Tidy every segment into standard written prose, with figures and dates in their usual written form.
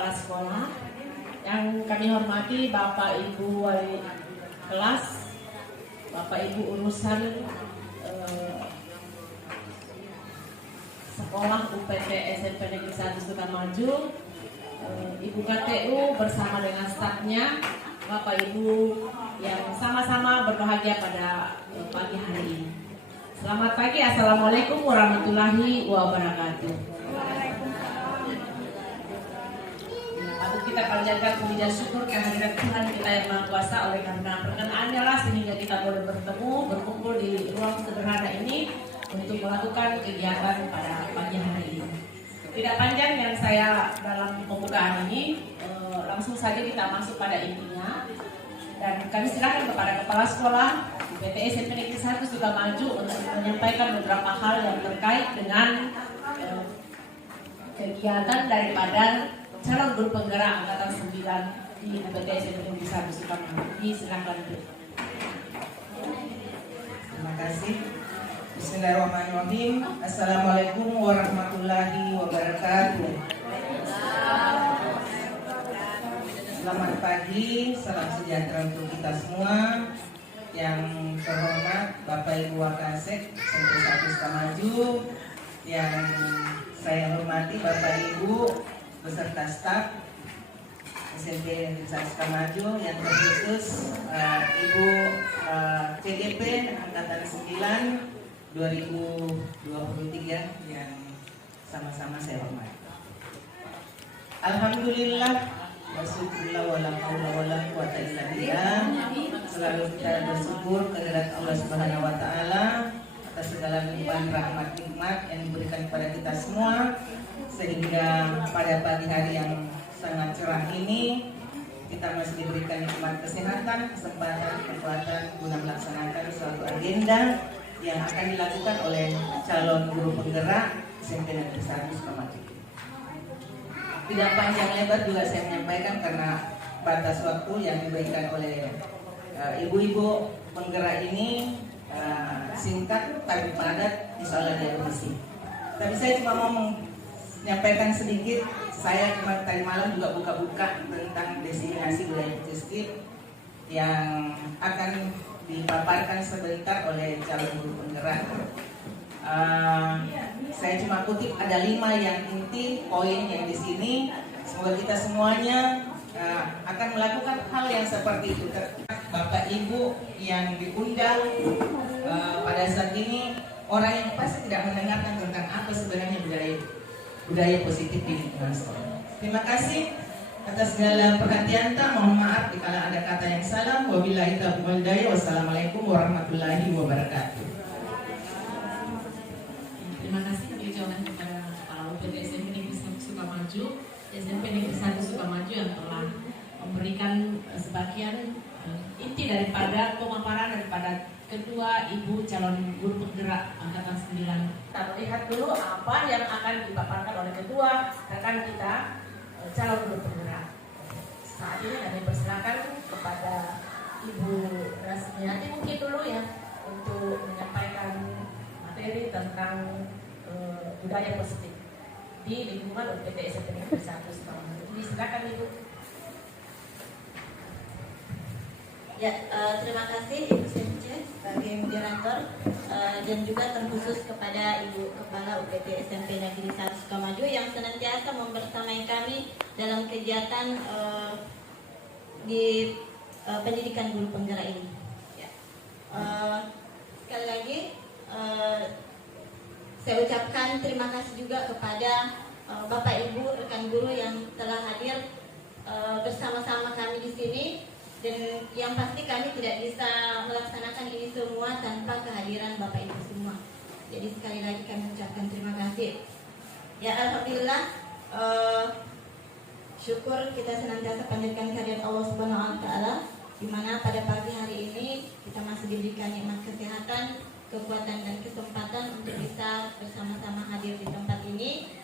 kepala sekolah, yang kami hormati Bapak Ibu wali kelas, Bapak Ibu urusan sekolah UPT SMP Negeri 1 Sukamaju, Ibu KTU bersama dengan stafnya, Bapak Ibu yang sama-sama berbahagia pada pagi hari ini. Selamat pagi, Assalamualaikum warahmatullahi wabarakatuh. Patut kita panjatkan puji dan syukur kehadiran Tuhan kita yang Maha Kuasa, oleh karena perkenaannya lah sehingga kita boleh bertemu, berkumpul di ruang sederhana ini untuk melakukan kegiatan pada pagi hari ini. Tidak panjang yang saya dalam pembukaan ini, langsung saja kita masuk pada intinya. Dan kami silakan kepada kepala sekolah UPT SMP Negeri 1 Sukamaju untuk menyampaikan beberapa hal yang terkait dengan kegiatan daripada calon guru penggerak angkatan 9 di UPT SMP Negeri 1 Sukamaju. Silakan. Terima kasih. Bismillahirrahmanirrahim. Assalamualaikum warahmatullahi wabarakatuh. Selamat pagi, salam sejahtera untuk kita semua. Yang terhormat Bapak Ibu Wakasek SMP 1 Sukamaju, yang saya hormati Bapak Ibu beserta staf SMP Negeri 1 Sukamaju, yang terkhusus Ibu CGP Angkatan 9 2023 yang sama-sama saya hormati. Alhamdulillah, wasyukurillah wala haula wala quwata illa billah. Selalu kita bersyukur kehadirat Allah Subhanahu wa taala atas segala limpahan rahmat nikmat yang diberikan kepada kita semua, sehingga pada pagi hari yang sangat cerah ini kita masih diberikan nikmat kesehatan, kesempatan, kekuatan guna melaksanakan suatu agenda yang akan dilakukan oleh calon guru penggerak SMP Negeri 1 Sukamaju. Tidak panjang lebar juga saya menyampaikan karena batas waktu yang diberikan oleh ibu-ibu penggerak ini singkat tapi padat, insya Allah dia berisi. Tapi saya cuma mau menyampaikan sedikit. Saya kemarin tadi malam juga buka-buka tentang destinasi wilayah Puskesmas yang akan dipaparkan sebentar oleh calon guru penggerak. Saya cuma kutip ada 5 yang inti poin yang di sini. Semoga kita semuanya akan melakukan hal yang seperti itu. Bapak Ibu yang diundang pada saat ini, orang yang pasti tidak mendengarkan tentang apa sebenarnya budaya positif di lingkungan sekolah. Terima kasih atas segala perhatian. Mohon maaf jika ada kata yang salah. Wabillahi taufiq wal hidayah. Wassalamualaikum warahmatullahi wabarakatuh. Terima kasih kami ucapkan kepada Kepala UPT SMP Negeri 1 Sukamaju, SMP Negeri 1 Sukamaju yang telah memberikan sebagian inti daripada pemaparan daripada kedua ibu calon guru penggerak angkatan 9. Kita lihat dulu apa yang akan dipaparkan oleh kedua rekan kita calon guru penggerak. Saat ini kami persilakan kepada Ibu Rasmiati mungkin dulu ya untuk menyampaikan materi tentang budaya positif di lingkungan UPT SMP Negeri 1 Sukamaju. Silakan Ibu. Ya, terima kasih Ibu Sence sebagai moderator dan juga terkhusus kepada Ibu Kepala UPT SMP Negeri 1 Sukamaju yang senantiasa membersamai kami dalam kegiatan di pendidikan guru penggerak ini. Ya. Sekali lagi saya ucapkan terima kasih juga kepada Bapak Ibu rekan guru yang telah hadir bersama-sama kami di sini. Dan yang pasti kami tidak bisa melaksanakan ini semua tanpa kehadiran Bapak Ibu semua. Jadi sekali lagi kami ucapkan terima kasih. Ya alhamdulillah, syukur kita senantiasa panjatkan kehadirat Allah Subhanahu wa taala, di mana pada pagi hari ini kita masih diberikan nikmat kesehatan, kekuatan dan kesempatan untuk bisa bersama-sama hadir di tempat ini.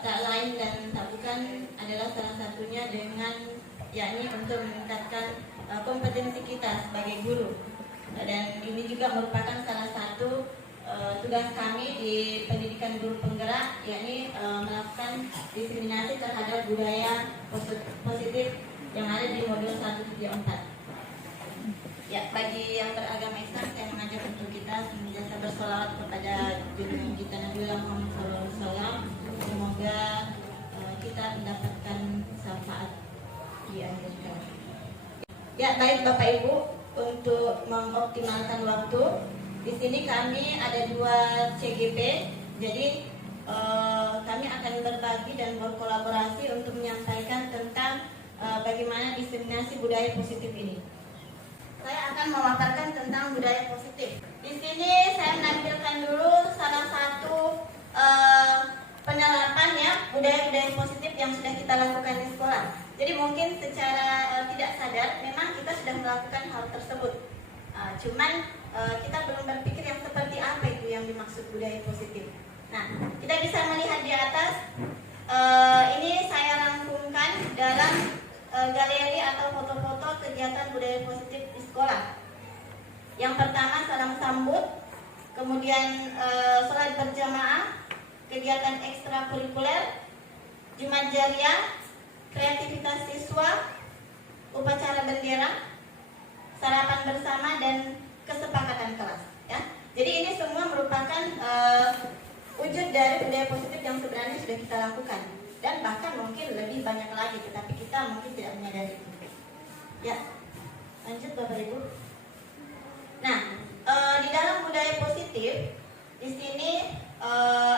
Tak lain dan tak bukan adalah salah satunya dengan yakni untuk meningkatkan kompetensi kita sebagai guru, dan ini juga merupakan salah satu tugas kami di pendidikan guru penggerak, yakni melakukan diseminasi terhadap budaya positif yang ada di modul 174. Ya, bagi yang beragama Islam, saya mengajak untuk kita senantiasa bersolawat kepada junjungan kita Nabi Muhammad SAW. Semoga kita mendapatkan syafaat di akhir kelak. Ya, baik Bapak Ibu, untuk mengoptimalkan waktu, di sini kami ada 2 CGP. Jadi kami akan berbagi dan berkolaborasi untuk menyampaikan tentang bagaimana diseminasi budaya positif ini. Saya akan memaparkan tentang budaya positif. Di sini saya menampilkan dulu salah satu penerapan ya budaya-budaya positif yang sudah kita lakukan di sekolah. Jadi mungkin secara tidak sadar memang kita sudah melakukan hal tersebut. Cuman kita belum berpikir yang seperti apa itu yang dimaksud budaya positif. Nah, kita bisa melihat di atas ini saya rangkumkan dalam galeri atau foto-foto kegiatan budaya positif di sekolah. Yang pertama salam sambut, kemudian sholat berjamaah, kegiatan ekstrakurikuler, Jumat Jariah, kreativitas siswa, upacara bendera, sarapan bersama, dan kesepakatan kelas. Ya, jadi ini semua merupakan wujud dari budaya positif yang sebenarnya sudah kita lakukan. Dan bahkan mungkin lebih banyak lagi, tetapi kita mungkin tidak menyadari. Ya, lanjut Bapak Ibu. Nah, di dalam budaya positif, di sini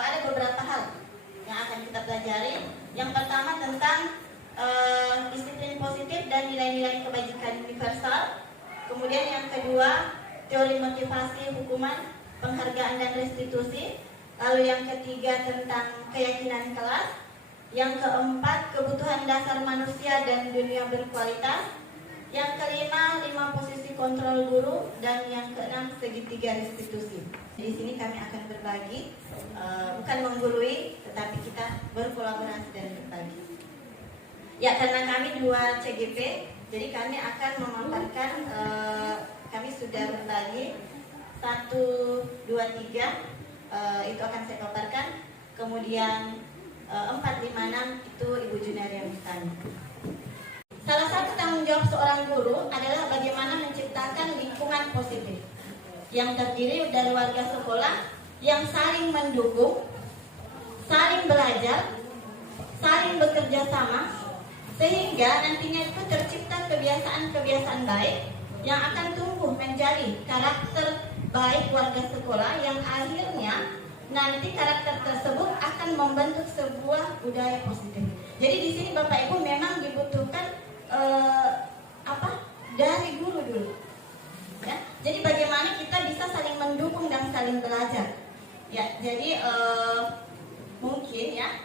ada beberapa hal yang akan kita pelajari. Yang pertama tentang disiplin positif dan nilai-nilai kebajikan universal. Kemudian yang kedua, teori motivasi hukuman, penghargaan dan restitusi. Lalu yang ketiga tentang keyakinan kelas. Yang keempat, kebutuhan dasar manusia dan dunia berkualitas. Yang kelima, 5 posisi kontrol guru. Dan yang keenam, segitiga restitusi. Di sini kami akan berbagi, bukan menggurui, tetapi kita berkolaborasi dan berbagi. Ya, karena kami 2 CGP, jadi kami akan memaparkan, kami sudah berbagi 1, 2, 3, itu akan saya paparkan. Kemudian 4, 5, 6 itu Ibu Junaria yang bertanya. Salah satu tanggung jawab seorang guru adalah bagaimana menciptakan lingkungan positif yang terdiri dari warga sekolah yang saling mendukung, saling belajar, saling bekerja sama, sehingga nantinya itu tercipta kebiasaan-kebiasaan baik yang akan tumbuh menjadi karakter baik warga sekolah yang akhirnya nanti karakter tersebut akan membentuk sebuah budaya positif. Jadi di sini Bapak Ibu memang dibutuhkan dari guru dulu. Ya, jadi bagaimana kita bisa saling mendukung dan saling belajar. Ya, jadi mungkin ya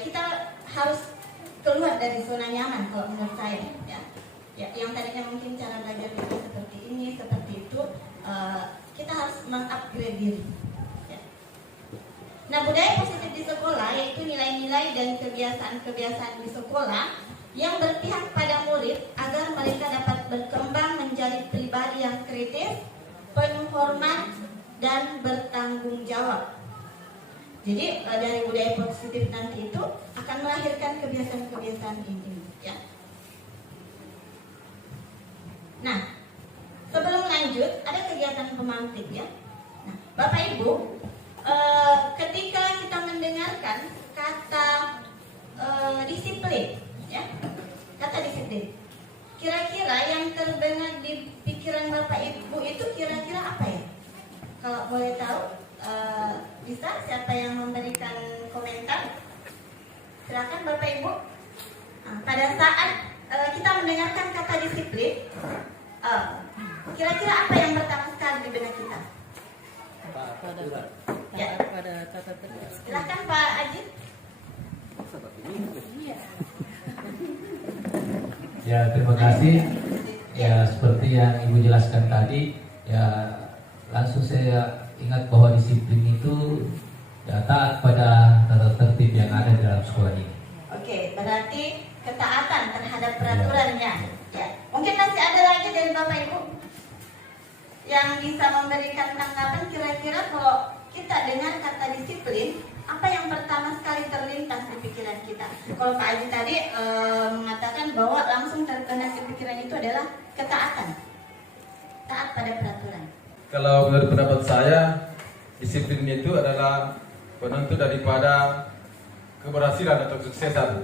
kita harus keluar dari zona nyaman kalau menurut saya. Ya, yang tadinya mungkin cara belajar kita seperti ini, seperti itu, kita harus mengupgrade diri. Nah, budaya positif di sekolah yaitu nilai-nilai dan kebiasaan-kebiasaan di sekolah yang berpihak pada murid agar mereka dapat berkembang menjadi pribadi yang kritis, penuh hormat, dan bertanggung jawab. Jadi dari budaya positif nanti itu akan melahirkan kebiasaan-kebiasaan ini. Ya. Nah, sebelum lanjut ada kegiatan pemantik ya. Nah, Bapak Ibu, ketika kita mendengarkan kata disiplin, ya, kata disiplin, kira-kira yang terdengar di pikiran Bapak Ibu itu kira-kira apa ya? Kalau boleh tahu, bisa siapa yang memberikan komentar? Silakan Bapak Ibu. Nah, pada saat kita mendengarkan kata disiplin, kira-kira apa yang pertama sekali di benak kita? Ya. Silakan Pak Ajit. Ya, terima kasih. Ya, seperti yang Ibu jelaskan tadi, ya langsung saya ingat bahwa disiplin itu ya taat pada tata tertib yang ada di dalam sekolah ini. Oke, berarti ketaatan terhadap peraturannya. Ya. Mungkin masih ada lagi dari Bapak Ibu yang bisa memberikan tanggapan kira-kira kalau kita dengar kata disiplin, apa yang pertama sekali terlintas di pikiran kita? Kalau Pak Haji tadi mengatakan bahwa langsung terkena di pikiran itu adalah ketaatan, taat pada peraturan. Kalau menurut pendapat saya, disiplin itu adalah penentu daripada keberhasilan atau kesuksesan.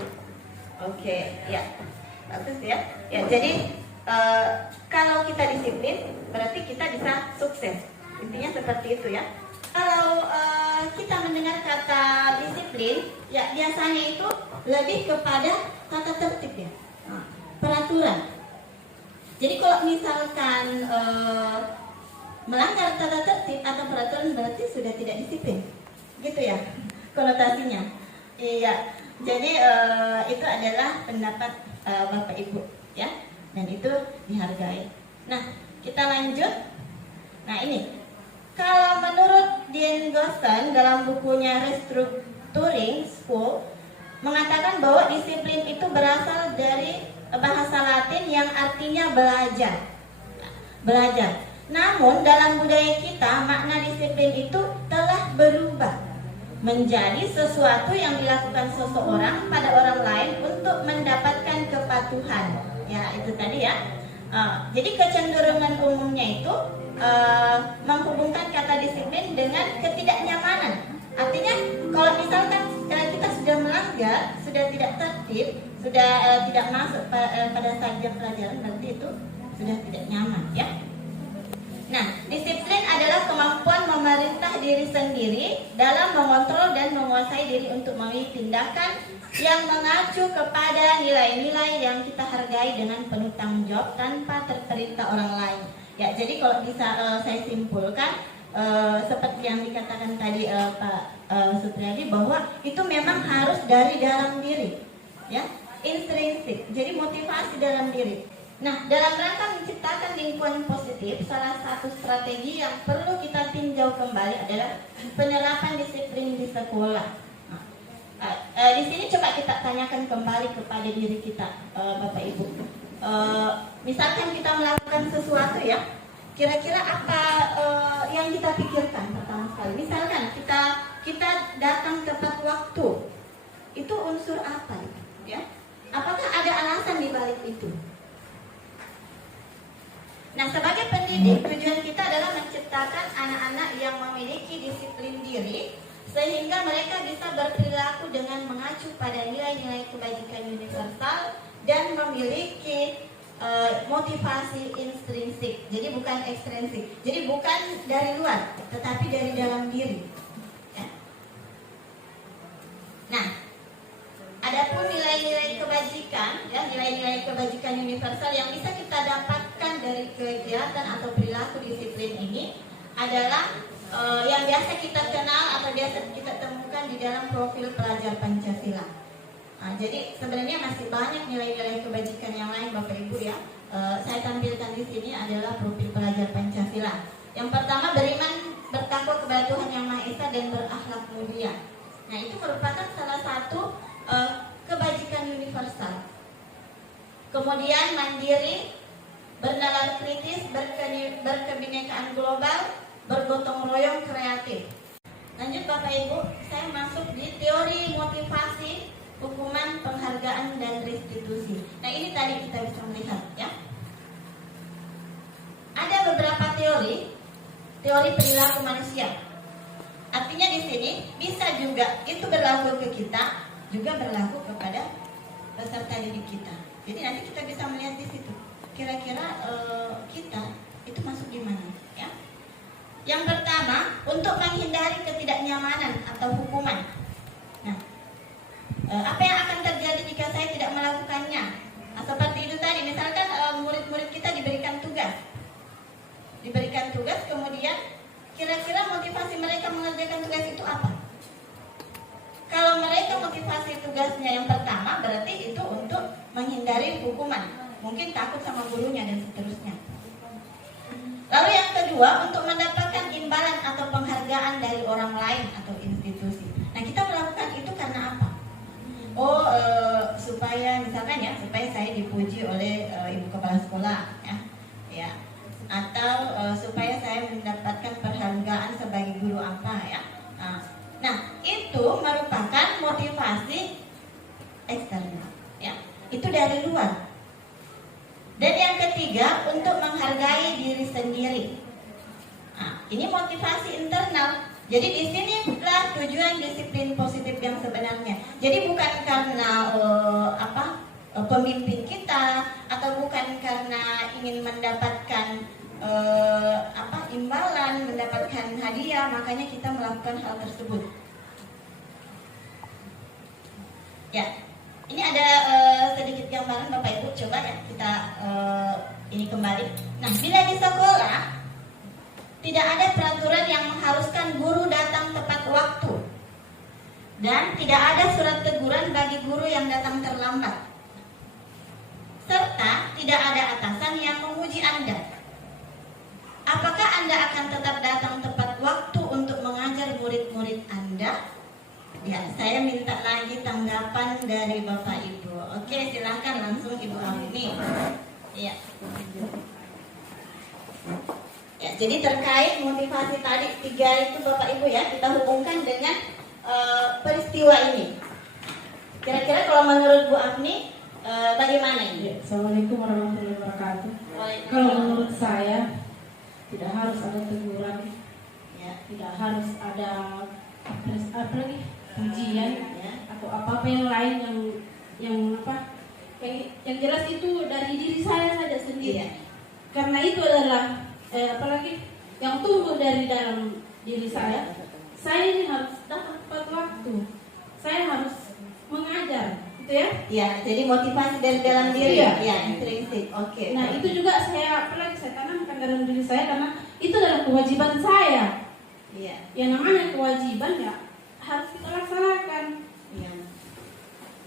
Oke, ya, bagus ya. Ya, jadi kalau kita disiplin, berarti kita bisa sukses. Intinya seperti itu ya. Kalau kita mendengar kata disiplin, ya biasanya itu lebih kepada tata tertib ya, peraturan. Jadi kalau misalkan melanggar tata tertib atau peraturan berarti sudah tidak disiplin, gitu ya konotasinya. Iya, jadi itu adalah pendapat Bapak Ibu ya, dan itu dihargai. Nah, kita lanjut. Nah ini, kalau menurut Dean Goston dalam bukunya Restructuring School mengatakan bahwa disiplin itu berasal dari bahasa Latin yang artinya belajar. Belajar. Namun dalam budaya kita makna disiplin itu telah berubah menjadi sesuatu yang dilakukan seseorang pada orang lain untuk mendapatkan kepatuhan. Ya itu tadi ya. Jadi kecenderungan umumnya itu menghubungkan kata disiplin dengan ketidaknyamanan. Artinya kalau misalkan kita sudah melanggar, sudah tidak tertib, sudah tidak masuk pada saja pelajaran, berarti itu sudah tidak nyaman ya. Nah, disiplin adalah kemampuan memerintah diri sendiri dalam mengontrol dan menguasai diri untuk memilih tindakan yang mengacu kepada nilai-nilai yang kita hargai dengan penuh tanggung jawab tanpa terperintah orang lain. Ya, jadi kalau bisa saya simpulkan seperti yang dikatakan tadi Pak Supriyadi bahwa itu memang harus dari dalam diri, ya, intrinsik. Jadi motivasi dalam diri. Nah, dalam rangka menciptakan lingkungan positif, salah satu strategi yang perlu kita tinjau kembali adalah penerapan disiplin di sekolah. Di sini coba kita tanyakan kembali kepada diri kita, Bapak Ibu. Misalkan kita melakukan sesuatu ya, kira-kira apa yang kita pikirkan pertama sekali? Misalkan kita datang tepat waktu, itu unsur apa? Ya, apakah ada alasan di balik itu? Nah, sebagai pendidik, tujuan kita adalah menciptakan anak-anak yang memiliki disiplin diri sehingga mereka bisa berperilaku dengan mengacu pada nilai-nilai kebajikan universal dan memiliki motivasi intrinsik. Jadi bukan ekstrinsik. Jadi bukan dari luar, tetapi dari dalam diri. Ya. Nah, adapun nilai-nilai kebajikan, ya, nilai-nilai kebajikan universal yang bisa kita dapatkan dari kegiatan atau perilaku disiplin ini adalah yang biasa kita kenal atau biasa kita temukan di dalam profil pelajar Pancasila. Nah, jadi sebenarnya masih banyak nilai-nilai kebajikan yang lain, Bapak Ibu ya. Saya tampilkan di sini adalah profil pelajar Pancasila. Yang pertama, beriman bertakwa kepada Tuhan Yang Maha Esa dan berakhlak mulia. Nah, itu merupakan salah satu kebajikan universal. Kemudian mandiri, bernalar kritis, berkebinekaan global, bergotong royong, kreatif. Lanjut Bapak Ibu, saya masuk di teori motivasi, hukuman, penghargaan, dan restitusi. Nah ini tadi kita bisa melihat ya. Ada beberapa teori perilaku manusia. Artinya di sini bisa juga itu berlaku ke kita, juga berlaku kepada peserta didik kita. Jadi nanti kita bisa melihat di situ. Kira-kira kita itu masuk di mana? Ya. Yang pertama, untuk menghindari ketidaknyamanan atau hukuman. Nah, apa yang akan terjadi jika saya tidak melakukannya? Nah, seperti itu tadi, misalkan murid-murid kita diberikan tugas, kemudian kira-kira motivasi mereka mengerjakan tugas itu apa? Kalau mereka motivasi tugasnya yang pertama, berarti itu untuk menghindari hukuman. Mungkin takut sama gurunya dan seterusnya. Lalu yang kedua, untuk mendapatkan imbalan atau penghargaan dari orang lain atau institusi. Nah, kita melakukan itu karena apa? Supaya misalkan ya, supaya saya dipuji oleh ibu kepala sekolah, ya. atau supaya saya mendapatkan penghargaan sebagai guru apa ya. Nah, itu merupakan motivasi eksternal ya. Itu dari luar. Dan yang ketiga, untuk menghargai diri sendiri. Ini motivasi internal. Jadi di sinilah tujuan disiplin positif yang sebenarnya. Jadi bukan karena pemimpin kita, atau bukan karena ingin mendapatkan imbalan, mendapatkan hadiah, makanya kita melakukan hal tersebut. Ya, ini ada sedikit gambaran Bapak Ibu, coba ya kita ini kembali. Nah, bila di sekolah tidak ada peraturan yang mengharuskan guru datang tepat waktu, dan tidak ada surat teguran bagi guru yang datang terlambat, serta tidak ada atasan yang memuji Anda, apakah Anda akan tetap datang tepat waktu untuk mengajar murid-murid Anda? Ya, saya minta lagi tanggapan dari Bapak Ibu. Oke, silahkan langsung Ibu Afni. Ya. Ya, jadi terkait motivasi tadi 3 itu Bapak Ibu ya, kita hubungkan dengan peristiwa ini. Kira-kira kalau menurut Bu Afni bagaimana ini? Assalamualaikum warahmatullahi wabarakatuh. Kalau menurut saya tidak harus ada teguran, Ya. tidak harus ada apa lagi pujian Ya. atau apa yang lain yang jelas itu dari diri saya saja sendiri. Iya. Karena itu adalah apalagi yang tumbuh dari dalam diri saya ini harus datang tepat waktu, saya harus mengajar, gitu ya. Ya, jadi motivasi dari dalam diri. Iya. Ya, intrinsik. Oke. Nah itu juga saya tanamkan dalam diri saya karena itu adalah kewajiban saya. Iya. Yang namanya kewajiban ya harus kita laksanakan. Iya.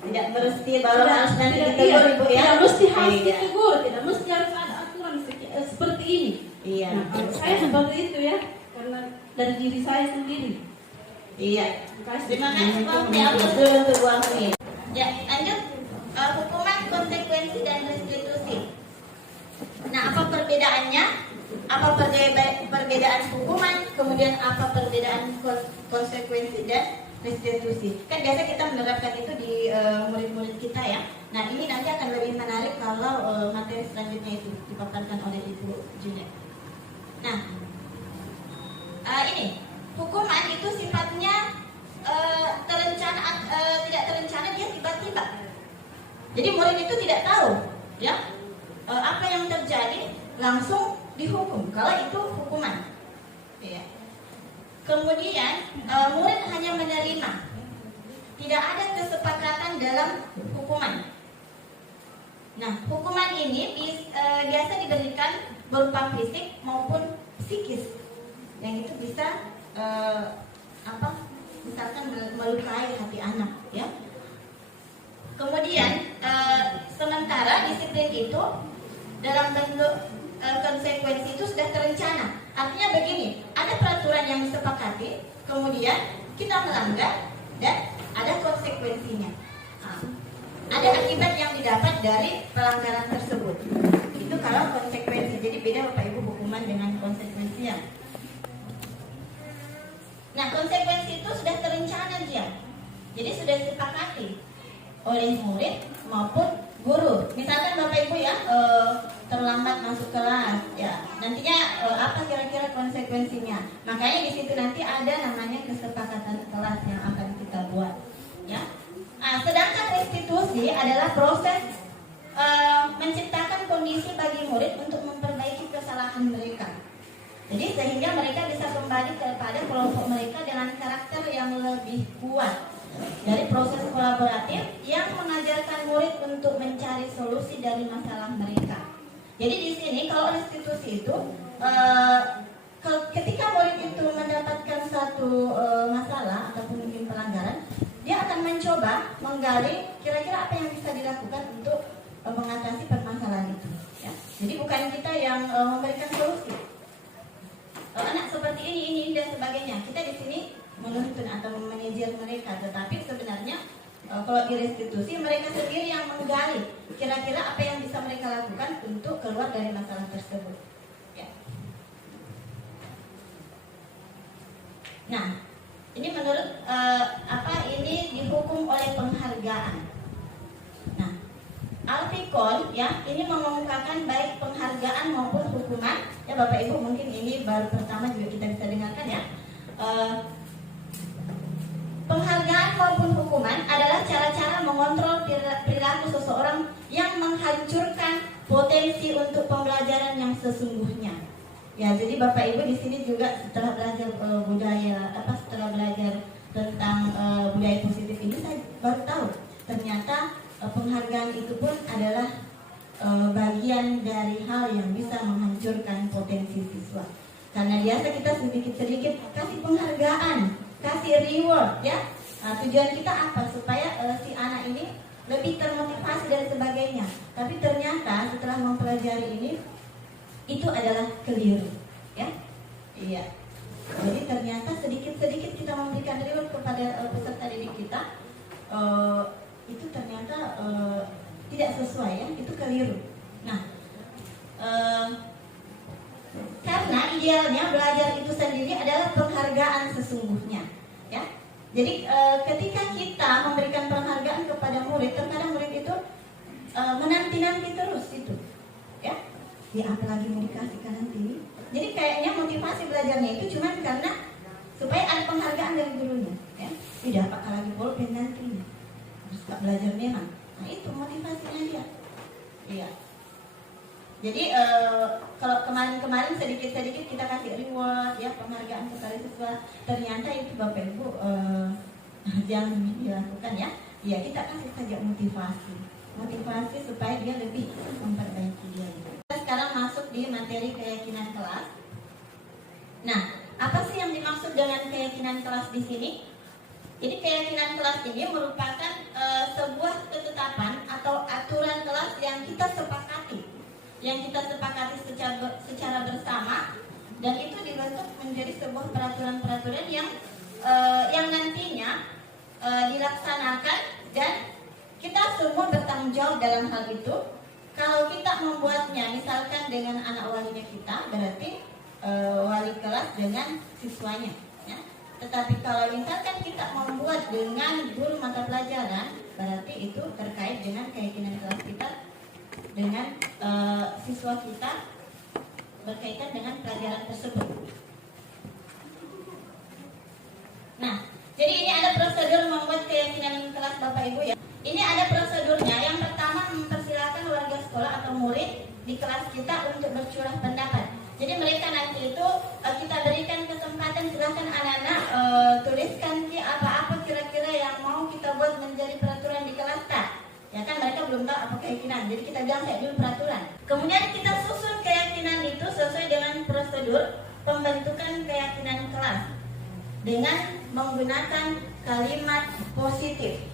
Tidak mesti baru harus nanti Tidak, ditegur iya. Ibu ya. Tidak mesti harus Iya. ditegur, tidak mesti harus ada aturan seperti ini. Iya. Nah, kalau saya seperti itu ya, karena dari diri saya sendiri. Iya. Makasih. Terima kasih Bang. Dihapus dulu untuk Bu Afni. Ya, lanjut. Hukuman, konsekuensi, dan restitusi. Nah, apa perbedaannya? Apa perbedaan hukuman, kemudian apa perbedaan konsekuensi dan restitusi? Kan biasa kita menerapkan itu di murid-murid kita ya. Nah, ini nanti akan lebih menarik kalau materi selanjutnya itu dipaparkan oleh Ibu Junet. Nah, ini hukuman itu sifatnya tidak terencana, dia tiba-tiba. Jadi murid itu tidak tahu ya apa yang terjadi, langsung dihukum kalau itu hukuman. Ya. Kemudian murid hanya menerima, tidak ada kesepakatan dalam hukuman. Nah, hukuman ini biasa diberikan berupa fisik maupun psikis, yang itu bisa misalkan melukai hati anak ya. Kemudian sementara disiplin itu dalam bentuk konsekuensi itu sudah terencana. Artinya begini, ada peraturan yang disepakati, kemudian kita melanggar dan ada konsekuensinya. Ada akibat yang didapat dari pelanggaran tersebut. Itu kalau konsekuensi. Jadi beda Bapak Ibu hukuman dengan konsekuensinya. Nah, konsekuensi itu sudah terencana dia. Jadi sudah disepakati oleh murid maupun guru. Misalkan Bapak Ibu ya terlambat masuk kelas, ya nantinya apa kira-kira konsekuensinya? Makanya di situ nanti ada namanya kesepakatan kelas yang akan kita buat, ya. Nah, sedangkan restitusi adalah proses menciptakan kondisi bagi murid untuk memperbaiki kesalahan mereka. Jadi sehingga mereka bisa kembali kepada kelompok mereka dengan karakter yang lebih kuat. Dari proses kolaboratif yang mengajarkan murid untuk mencari solusi dari masalah mereka. Jadi di sini kalau restitusi itu ketika murid itu mendapatkan satu masalah ataupun mungkin pelanggaran, dia akan mencoba menggali kira-kira apa yang bisa dilakukan untuk mengatasi permasalahan itu. Ya. Jadi bukan kita yang memberikan solusi. Anak seperti ini dan sebagainya. Kita di sini menuntun atau memanajir mereka, tetapi sebenarnya kalau di restitusi mereka sendiri yang menggali kira-kira apa yang bisa mereka lakukan untuk keluar dari masalah tersebut. Ya. Nah, ini menurut ini dihukum oleh penghargaan. Nah, artikel ya ini mengemukakan baik penghargaan maupun hukuman. Ya Bapak Ibu, mungkin ini baru pertama juga kita bisa dengarkan ya. Penghargaan maupun hukuman adalah cara-cara mengontrol perilaku seseorang yang menghancurkan potensi untuk pembelajaran yang sesungguhnya. Ya, jadi Bapak Ibu di sini juga setelah belajar setelah belajar tentang budaya positif ini, saya baru tahu ternyata penghargaan itu pun adalah bagian dari hal yang bisa menghancurkan potensi siswa. Karena biasa kita sedikit-sedikit kasih penghargaan, kasih reward ya. Tujuan kita apa? Supaya si anak ini lebih termotivasi dan sebagainya. Tapi ternyata setelah mempelajari ini itu adalah keliru ya. Iya. Jadi ternyata sedikit-sedikit kita memberikan reward kepada peserta didik kita, itu ternyata tidak sesuai ya, itu keliru. Nah, karena idealnya belajar itu sendiri adalah penghargaan sesungguhnya ya. Jadi ketika kita memberikan penghargaan kepada murid, terkadang murid itu menanti-nanti terus itu ya. Ya apalagi mau dikasihkan nanti. Jadi kayaknya motivasi belajarnya itu cuma karena supaya ada penghargaan dari gurunya ya. Tidak apalagi bolpen nanti harus belajar memang. Nah itu motivasinya dia. Iya. Jadi kalau kemarin sedikit-sedikit kita kasih reward ya, penghargaan kepada siswa, ternyata itu Bapak Ibu jangan dilakukan ya. Ya kita kasih saja motivasi supaya dia lebih memperbaiki dia. Kita sekarang masuk di materi keyakinan kelas. Nah, apa sih yang dimaksud dengan keyakinan kelas di sini? Jadi keyakinan kelas ini merupakan sebuah ketetapan atau aturan kelas yang kita sepakati secara bersama, dan itu dibentuk menjadi sebuah peraturan-peraturan yang nantinya dilaksanakan dan kita semua bertanggung jawab dalam hal itu. Kalau kita membuatnya misalkan dengan anak walinya kita, berarti wali kelas dengan siswanya ya. Tetapi kalau misalkan kita membuat dengan guru mata pelajaran, berarti itu terkait dengan keyakinan kelas kita dengan siswa kita berkaitan dengan pelajaran tersebut. Nah, jadi ini ada prosedur membuat keyakinan kelas Bapak Ibu ya. Ini ada prosedurnya. Yang pertama, mempersilakan warga sekolah atau murid di kelas kita untuk bercurah pendapat. Jadi mereka nanti itu kita berikan kesempatan, silahkan anak-anak tuliskan apa-apa kira-kira yang mau kita buat menjadi peraturan di kelas tak. Ya kan mereka belum tahu apa keyakinan, jadi kita bilang kayak dulu peraturan. Kemudian kita susun keyakinan itu sesuai dengan prosedur pembentukan keyakinan kelas dengan menggunakan kalimat positif.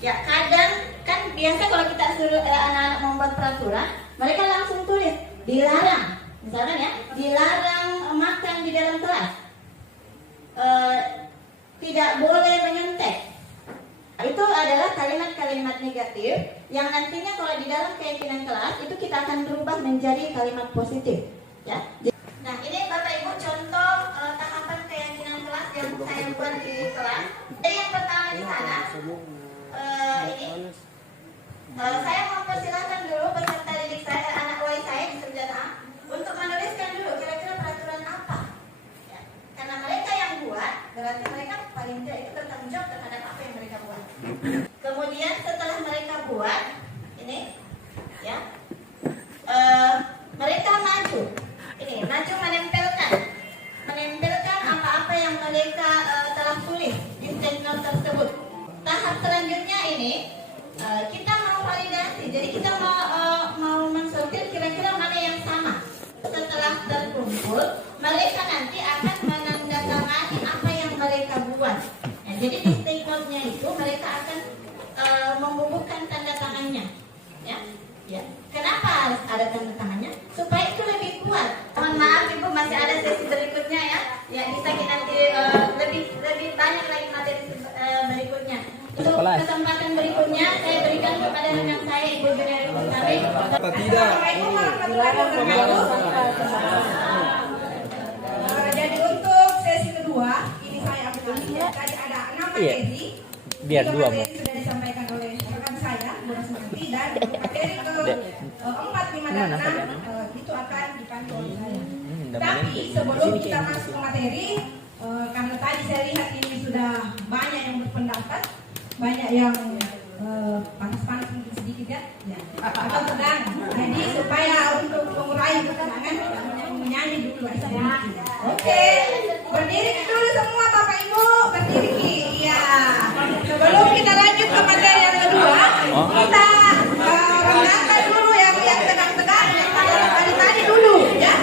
Ya kadang kan biasa kalau kita suruh anak-anak membuat peraturan, mereka langsung tulis dilarang, misalkan ya, dilarang makan di dalam kelas, tidak boleh menyentek. Itu adalah kalimat-kalimat negatif yang nantinya kalau di dalam keyakinan kelas itu kita akan berubah menjadi kalimat positif ya. Nah ini Bapak Ibu contoh tahapan keyakinan kelas yang saya buat di kelas. Jadi yang pertama di sana saya mempersilahkan dulu peserta didik saya, anak wali saya di 9A untuk menuliskan dulu kira-kira peraturan apa ya. Karena mereka yang buat, berarti mereka paling tidak itu bertanggung jawab terhadap apa yang mereka buat. Kemudian setelah mereka buat ini ya, mereka maju menempelkan apa-apa yang mereka telah tulis di statement tersebut. Tahap selanjutnya ini kita mau validasi, jadi kita mau mensortir kira-kira mana yang sama. Setelah terkumpul, mereka nanti akan menandatangani apa yang mereka buat. Nah, jadi di statementnya itu mereka akan membubuhkan tanda tangannya. Ya. Kenapa harus ada tanda tangannya? Supaya itu lebih kuat. Mohon maaf Ibu, masih ada sesi berikutnya ya. Ya bisa kita nanti lebih banyak lagi materi berikutnya. Untuk kesempatan berikutnya saya berikan kepada rekan saya Ibu Juliari Mustami. Jadi untuk sesi kedua tadi ada 6 materi. Biar 3 dua, materi sudah disampaikan oleh rekan saya, Bu Rasmanti, dan materi ke-4, 5, dan 6 itu akan dipandu oleh saya. Tapi sebelum kita masuk ke materi, karena tadi saya lihat ini sudah banyak yang berpendapat, banyak yang panas-panas mungkin sedikit ya, atau sedang. Jadi supaya untuk mengurangi ketegangan kita menyanyi dulu aja. Oke, berdiri dulu semua Bapak Ibu, berdiri. Iya. Sebelum kita lanjut ke materi yang kedua, kita rendahkan dulu yang tegang-tegang, yang tadi dulu ya.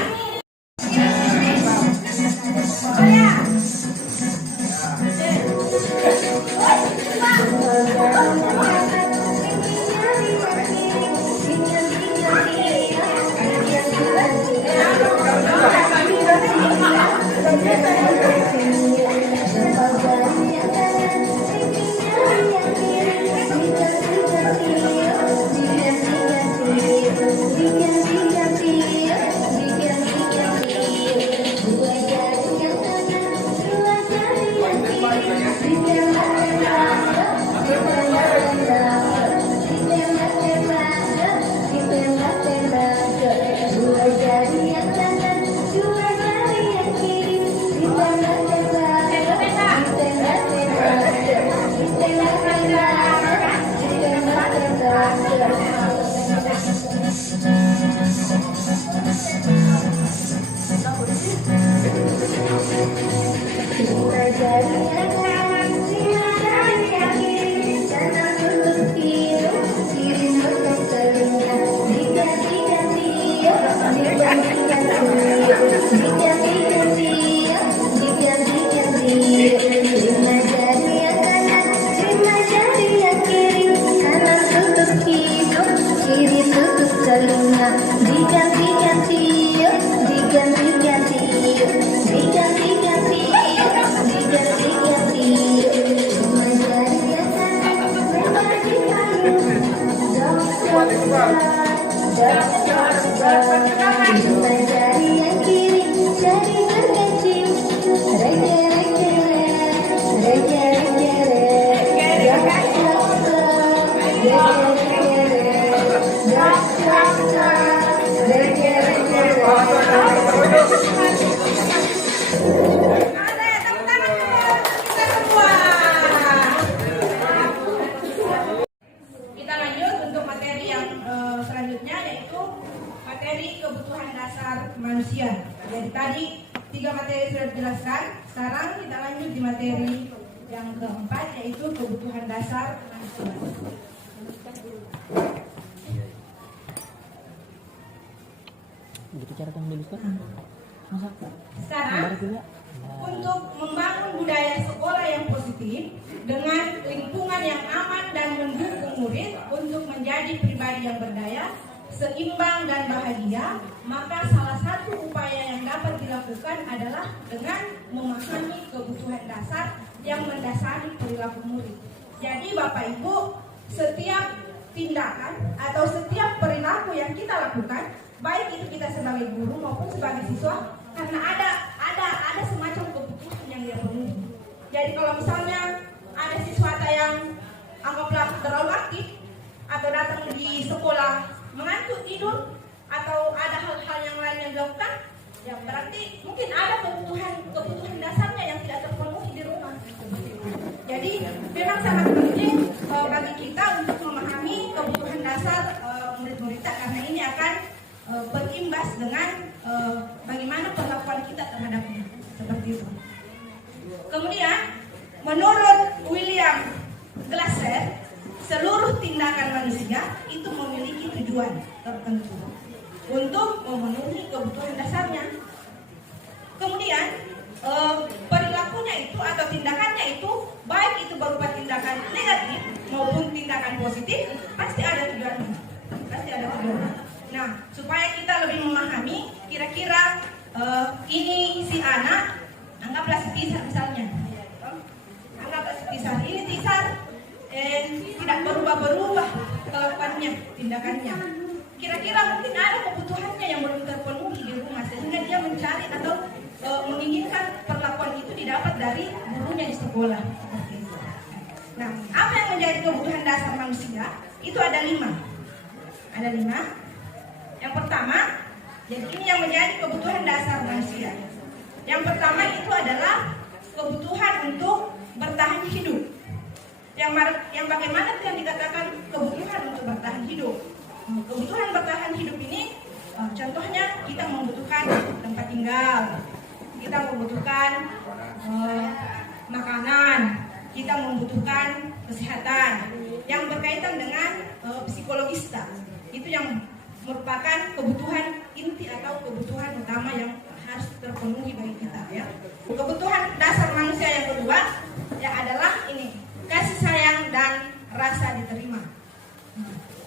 Kita lanjut untuk materi yang selanjutnya, yaitu materi kebutuhan dasar manusia. Jadi tadi 3 materi sudah dijelaskan. Sekarang kita lanjut di materi yang keempat, yaitu kebutuhan dasar manusia. Sekarang untuk membangun budaya sekolah yang positif dengan lingkungan yang aman dan mendukung murid untuk menjadi pribadi yang berdaya, seimbang dan bahagia, maka salah satu upaya yang dapat dilakukan adalah dengan memahami kebutuhan dasar yang mendasari perilaku murid. Jadi Bapak Ibu, setiap tindakan atau setiap perilaku yang kita lakukan, baik itu kita sebagai guru maupun sebagai siswa, karena ada semacam kebutuhan yang dia penuhi. Jadi kalau misalnya ada siswa yang anggaplah terlalu aktif atau datang di sekolah mengantuk tidur atau ada hal-hal yang lain yang dilakukan, ya berarti mungkin ada kebutuhan dasarnya yang tidak terpenuhi di rumah. Jadi memang sangat penting bagi kita untuk memahami kebutuhan dasar murid-murid kita, karena ini akan berimbas dengan bagaimana perlakuan kita terhadapnya, seperti itu. Kemudian menurut William Glasser, seluruh tindakan manusia itu memiliki tujuan tertentu untuk memenuhi kebutuhan dasarnya. Kemudian perilakunya itu atau tindakannya itu, baik itu berupa tindakan negatif maupun tindakan positif, pasti ada tujuannya. Nah, supaya kita lebih memahami, kira-kira ini si anak, anggaplah si Tisar misalnya. Anggaplah si Tisar, ini Tisar tidak berubah-berubah kelakuannya, tindakannya. Kira-kira mungkin ada kebutuhannya yang belum terpenuhi di rumah, sehingga dia mencari atau menginginkan perlakuan itu didapat dari gurunya di sekolah. Seperti itu. Nah, apa yang menjadi kebutuhan dasar manusia? Itu ada 5. Ada 5. Yang pertama, jadi ini yang menjadi kebutuhan dasar manusia. Yang pertama itu adalah kebutuhan untuk bertahan hidup. Yang bagaimana yang dikatakan kebutuhan untuk bertahan hidup? Kebutuhan bertahan hidup ini, contohnya kita membutuhkan tempat tinggal, kita membutuhkan makanan, kita membutuhkan kesehatan yang berkaitan dengan psikologis. Itu yang merupakan kebutuhan inti atau kebutuhan utama yang harus terpenuhi bagi kita, ya. Kebutuhan dasar manusia yang kedua ya adalah ini, kasih sayang dan rasa diterima.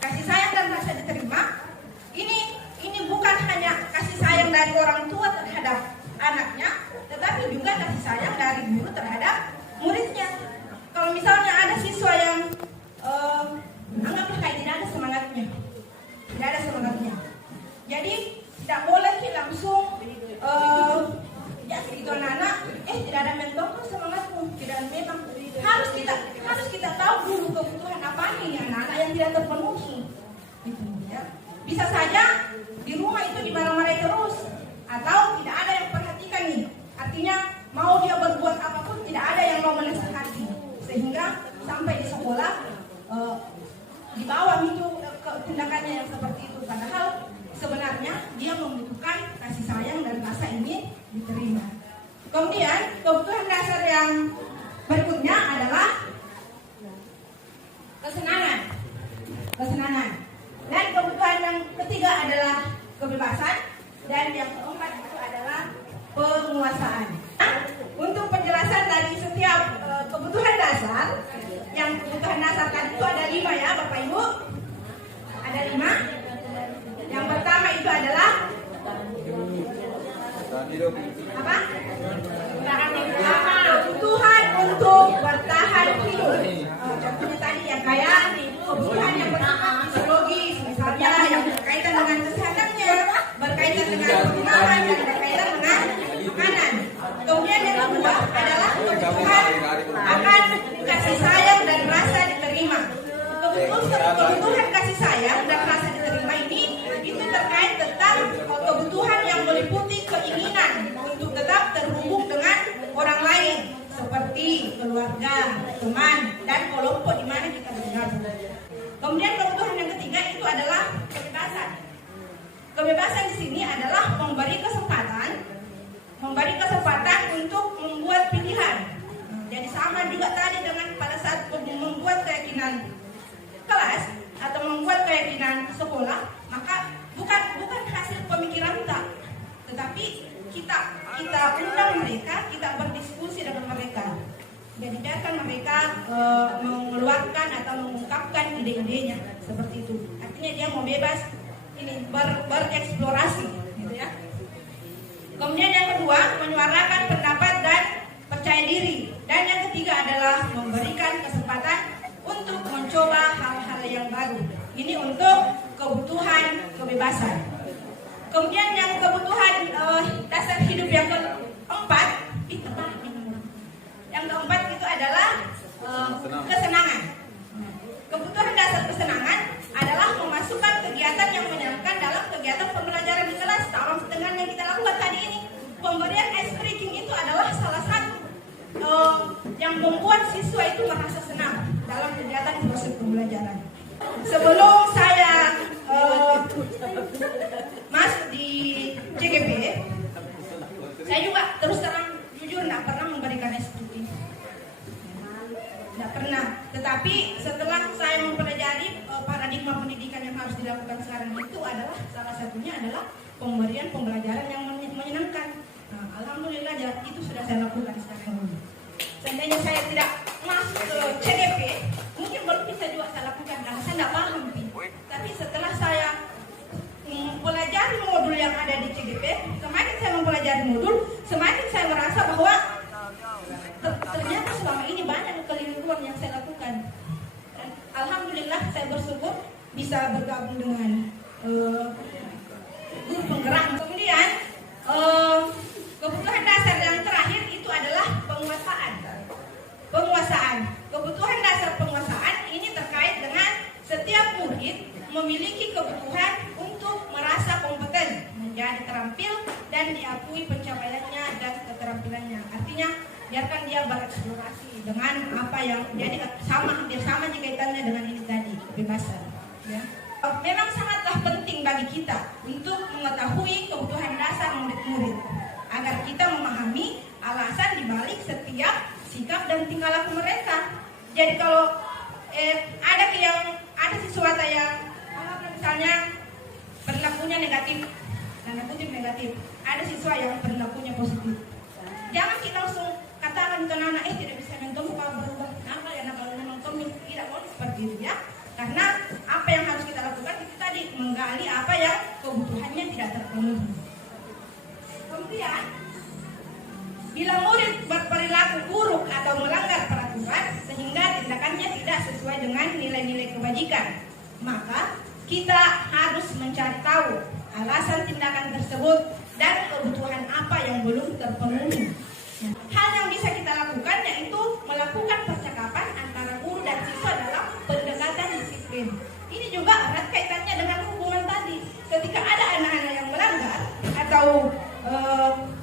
Kasih sayang dan rasa diterima ini bukan hanya kasih sayang dari orang tua terhadap anaknya, tetapi juga kasih sayang dari guru terhadap muridnya. Kalau misalnya ada siswa yang anggaplah kayak tidak ada semangatnya, jadi tidak boleh langsung ya gitu anak-anak, tidak ada mentor semangatmu, tidak memang harus kita tahu dulu kebutuhan apa nih anak-anak yang tidak terpenuhi. Gitu, ya. Bisa saja di rumah itu dimarah-marahi terus, atau tidak ada yang perhatikan nih. Artinya mau dia berbuat apapun tidak ada yang mau menasihati, sehingga sampai di sekolah dibawa itu tindakannya yang seperti itu. Padahal sebenarnya dia membutuhkan kasih sayang dan rasa ingin diterima. Kemudian kebutuhan dasar yang berikutnya adalah kesenangan. Dan kebutuhan yang ketiga adalah kebebasan, dan yang keempat itu adalah penguasaan. Untuk penjelasan dari setiap kebutuhan dasar, yang kebutuhan dasar tadi itu ada 5 ya Bapak Ibu. Ada 5. Yang pertama itu adalah apa? Kebutuhan untuk bertahan hidup. Contohnya tadi ya kayak kebutuhan yang bersifat fisiologis, misalnya yang berkaitan dengan kesehatannya, berkaitan dengan perkembangan, dan berkaitan dengan makanan. Kemudian yang kedua adalah kebutuhan akan kasih sayang dan rasa diterima. Kebutuhan kasih sayang dan rasa diterima ini itu terkait tentang kebutuhan yang meliputi keinginan untuk tetap terhubung dengan orang lain, seperti keluarga, teman, dan kelompok di mana kita bergabung. Kemudian kebutuhan yang ketiga itu adalah kebebasan. Kebebasan di sini adalah memberi kesempatan untuk membuat pilihan. Jadi sama juga tadi dengan pada saat membuat keyakinan kelas atau membuat keyakinan sekolah, maka bukan hasil pemikiran kita, tetapi kita undang mereka, kita berdiskusi dengan mereka. Jadi biarkan mereka mengeluarkan atau mengungkapkan ide-idenya seperti itu. Artinya dia mau bebas ini bereksplorasi, gitu ya. Kemudian yang kedua, menyuarakan pendapat dan percaya diri. Dan yang ketiga adalah memberikan kesempatan untuk mencoba hal-hal yang baru. Ini untuk kebutuhan kebebasan. Kemudian yang kebutuhan dasar hidup yang keempat, itu adalah kesenangan. Kebutuhan dasar kesenangan adalah memasukkan kegiatan yang menyenangkan dalam kegiatan pembelajaran di kelas. Sama dengan yang kita lakukan tadi ini, pemberian ice cream itu adalah salah satu yang membuat siswa itu merasa senang dalam kegiatan proses pembelajaran. Sebelum saya masuk di CGP, saya juga terus terang jujur tidak pernah memberikan ice cream. Tidak pernah. Tetapi setelah saya mempelajari paradigma pendidikan yang harus dilakukan sekarang itu adalah salah satunya adalah pemberian pembelajaran yang menyenangkan. Nah, alhamdulillah itu sudah saya lakukan sekarang. Seandainya saya tidak masuk ke CGP, mungkin belum bisa juga saya lakukan karena saya tidak paham. Tapi setelah saya mempelajari modul yang ada di CGP, semakin saya mempelajari modul, semakin saya merasa bahwa ternyata selama ini banyak keliruan yang saya lakukan. Dan alhamdulillah saya bersyukur bisa bergabung dengan guru penggerak. Kemudian kebutuhan dasar yang terakhir itu adalah kebutuhan dasar penguasaan ini terkait dengan setiap murid memiliki kebutuhan untuk merasa kompeten, menjadi terampil dan diakui pencapaiannya dan keterampilannya. Artinya biarkan dia bereksplorasi dengan apa yang jadi hampir sama kaitannya dengan ini tadi, kebebasan. Ya. Memang sangatlah penting bagi kita untuk mengetahui kebutuhan dasar murid-murid agar kita memahami alasan dibalik setiap sikap dan tingkah laku mereka. Jadi kalau ada sesuatu yang misalnya perilakunya negatif, tanda kutip negatif, ada siswa yang perilakunya positif, jangan kita langsung katakan ke anak tidak bisa nonton, kalau berubah kenapa ya kalau menonton, tidak boleh seperti itu ya. Karena apa yang harus kita lakukan itu tadi menggali apa yang kebutuhannya tidak terpenuhi. Kemudian bila murid berperilaku buruk atau melanggar peraturan sehingga tindakannya tidak sesuai dengan nilai-nilai kebajikan, maka kita harus mencari tahu alasan tindakan tersebut dan kebutuhan apa yang belum terpenuhi. Hal yang bisa kita lakukan yaitu melakukan percakapan antara guru dan siswa dalam pendekatan disiplin. Ini juga erat kaitannya dengan hukuman tadi. Ketika ada anak-anak yang melanggar atau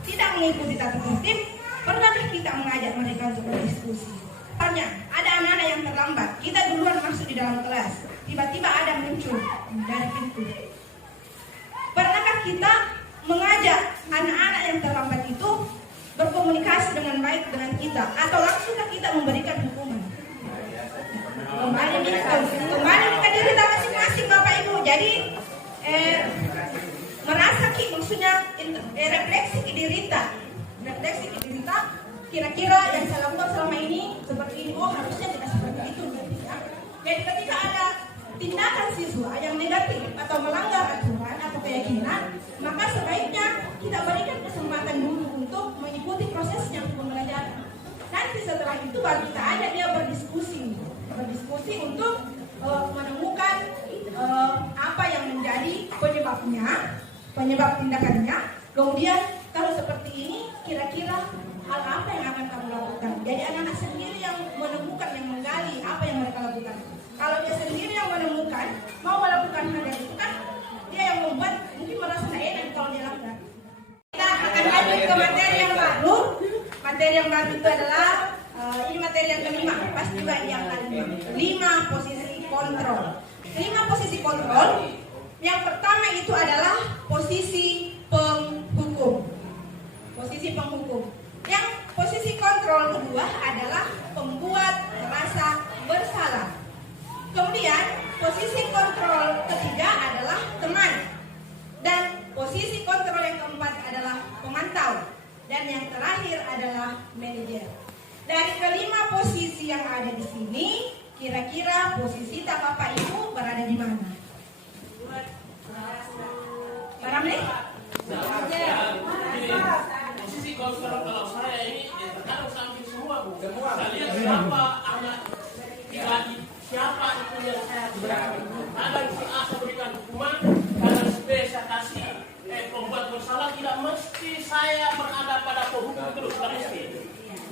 tidak mengikuti tata tertib, pernahkah kita mengajak mereka untuk berdiskusi? Misalnya, ada anak-anak yang terlambat, kita duluan masuk di dalam kelas, tiba-tiba ada muncul dari pintu. Pernahkah kita mengajak anak-anak yang terlambat itu berkomunikasi dengan baik dengan kita, atau langsungkah kita memberikan hukuman? Kembali ke diri kita masing-masing, Bapak Ibu. Jadi merasa maksudnya refleksi ke diri kita, kira-kira yang saya lakukan selama ini seperti ini, oh harusnya tidak seperti itu. Jadi ketika ada tindakan siswa yang negatif atau melanggar aturan atau keyakinan, maka sebaiknya kita berikan kesempatan dulu untuk mengikuti prosesnya pembelajaran. Nanti setelah itu baru kita ajak dia berdiskusi untuk menemukan apa yang menjadi penyebab tindakannya. Kemudian kalau seperti ini, kira-kira hal apa yang akan kamu lakukan? Jadi anak-anak sendiri yang menemukan, yang menggali apa yang mereka lakukan. Kalau dia sendiri yang menemukan, mau melakukan hal yang itu kan dia yang membuat, mungkin merasa tidak enak kalau dia lakukan. Kita akan lanjut ke materi yang baru. Materi yang baru itu adalah ini materi yang kelima, pasti juga yang kelima. 5 posisi kontrol. 5 posisi kontrol. Yang pertama itu adalah posisi penghukum. Posisi penghukum. Yang posisi kontrol kedua adalah pembuat merasa bersalah. Kemudian posisi kontrol ketiga adalah teman. Dan posisi kontrol yang keempat adalah pemantau. Dan yang terakhir adalah manajer. Dari kelima posisi yang ada di sini, kira-kira posisi tak Bapak Ibu berada di mana? Ramli? Posisi kontrol kalau saya ini terkadang samping semua, Bu. Saya lihat siapa anak siapa itu yang saya berikan. Kadang si A saya berikan hukuman, kadang si B saya kasih pembuat bersalah. Tidak mesti saya berada pada penghukum terus, tidak mesti.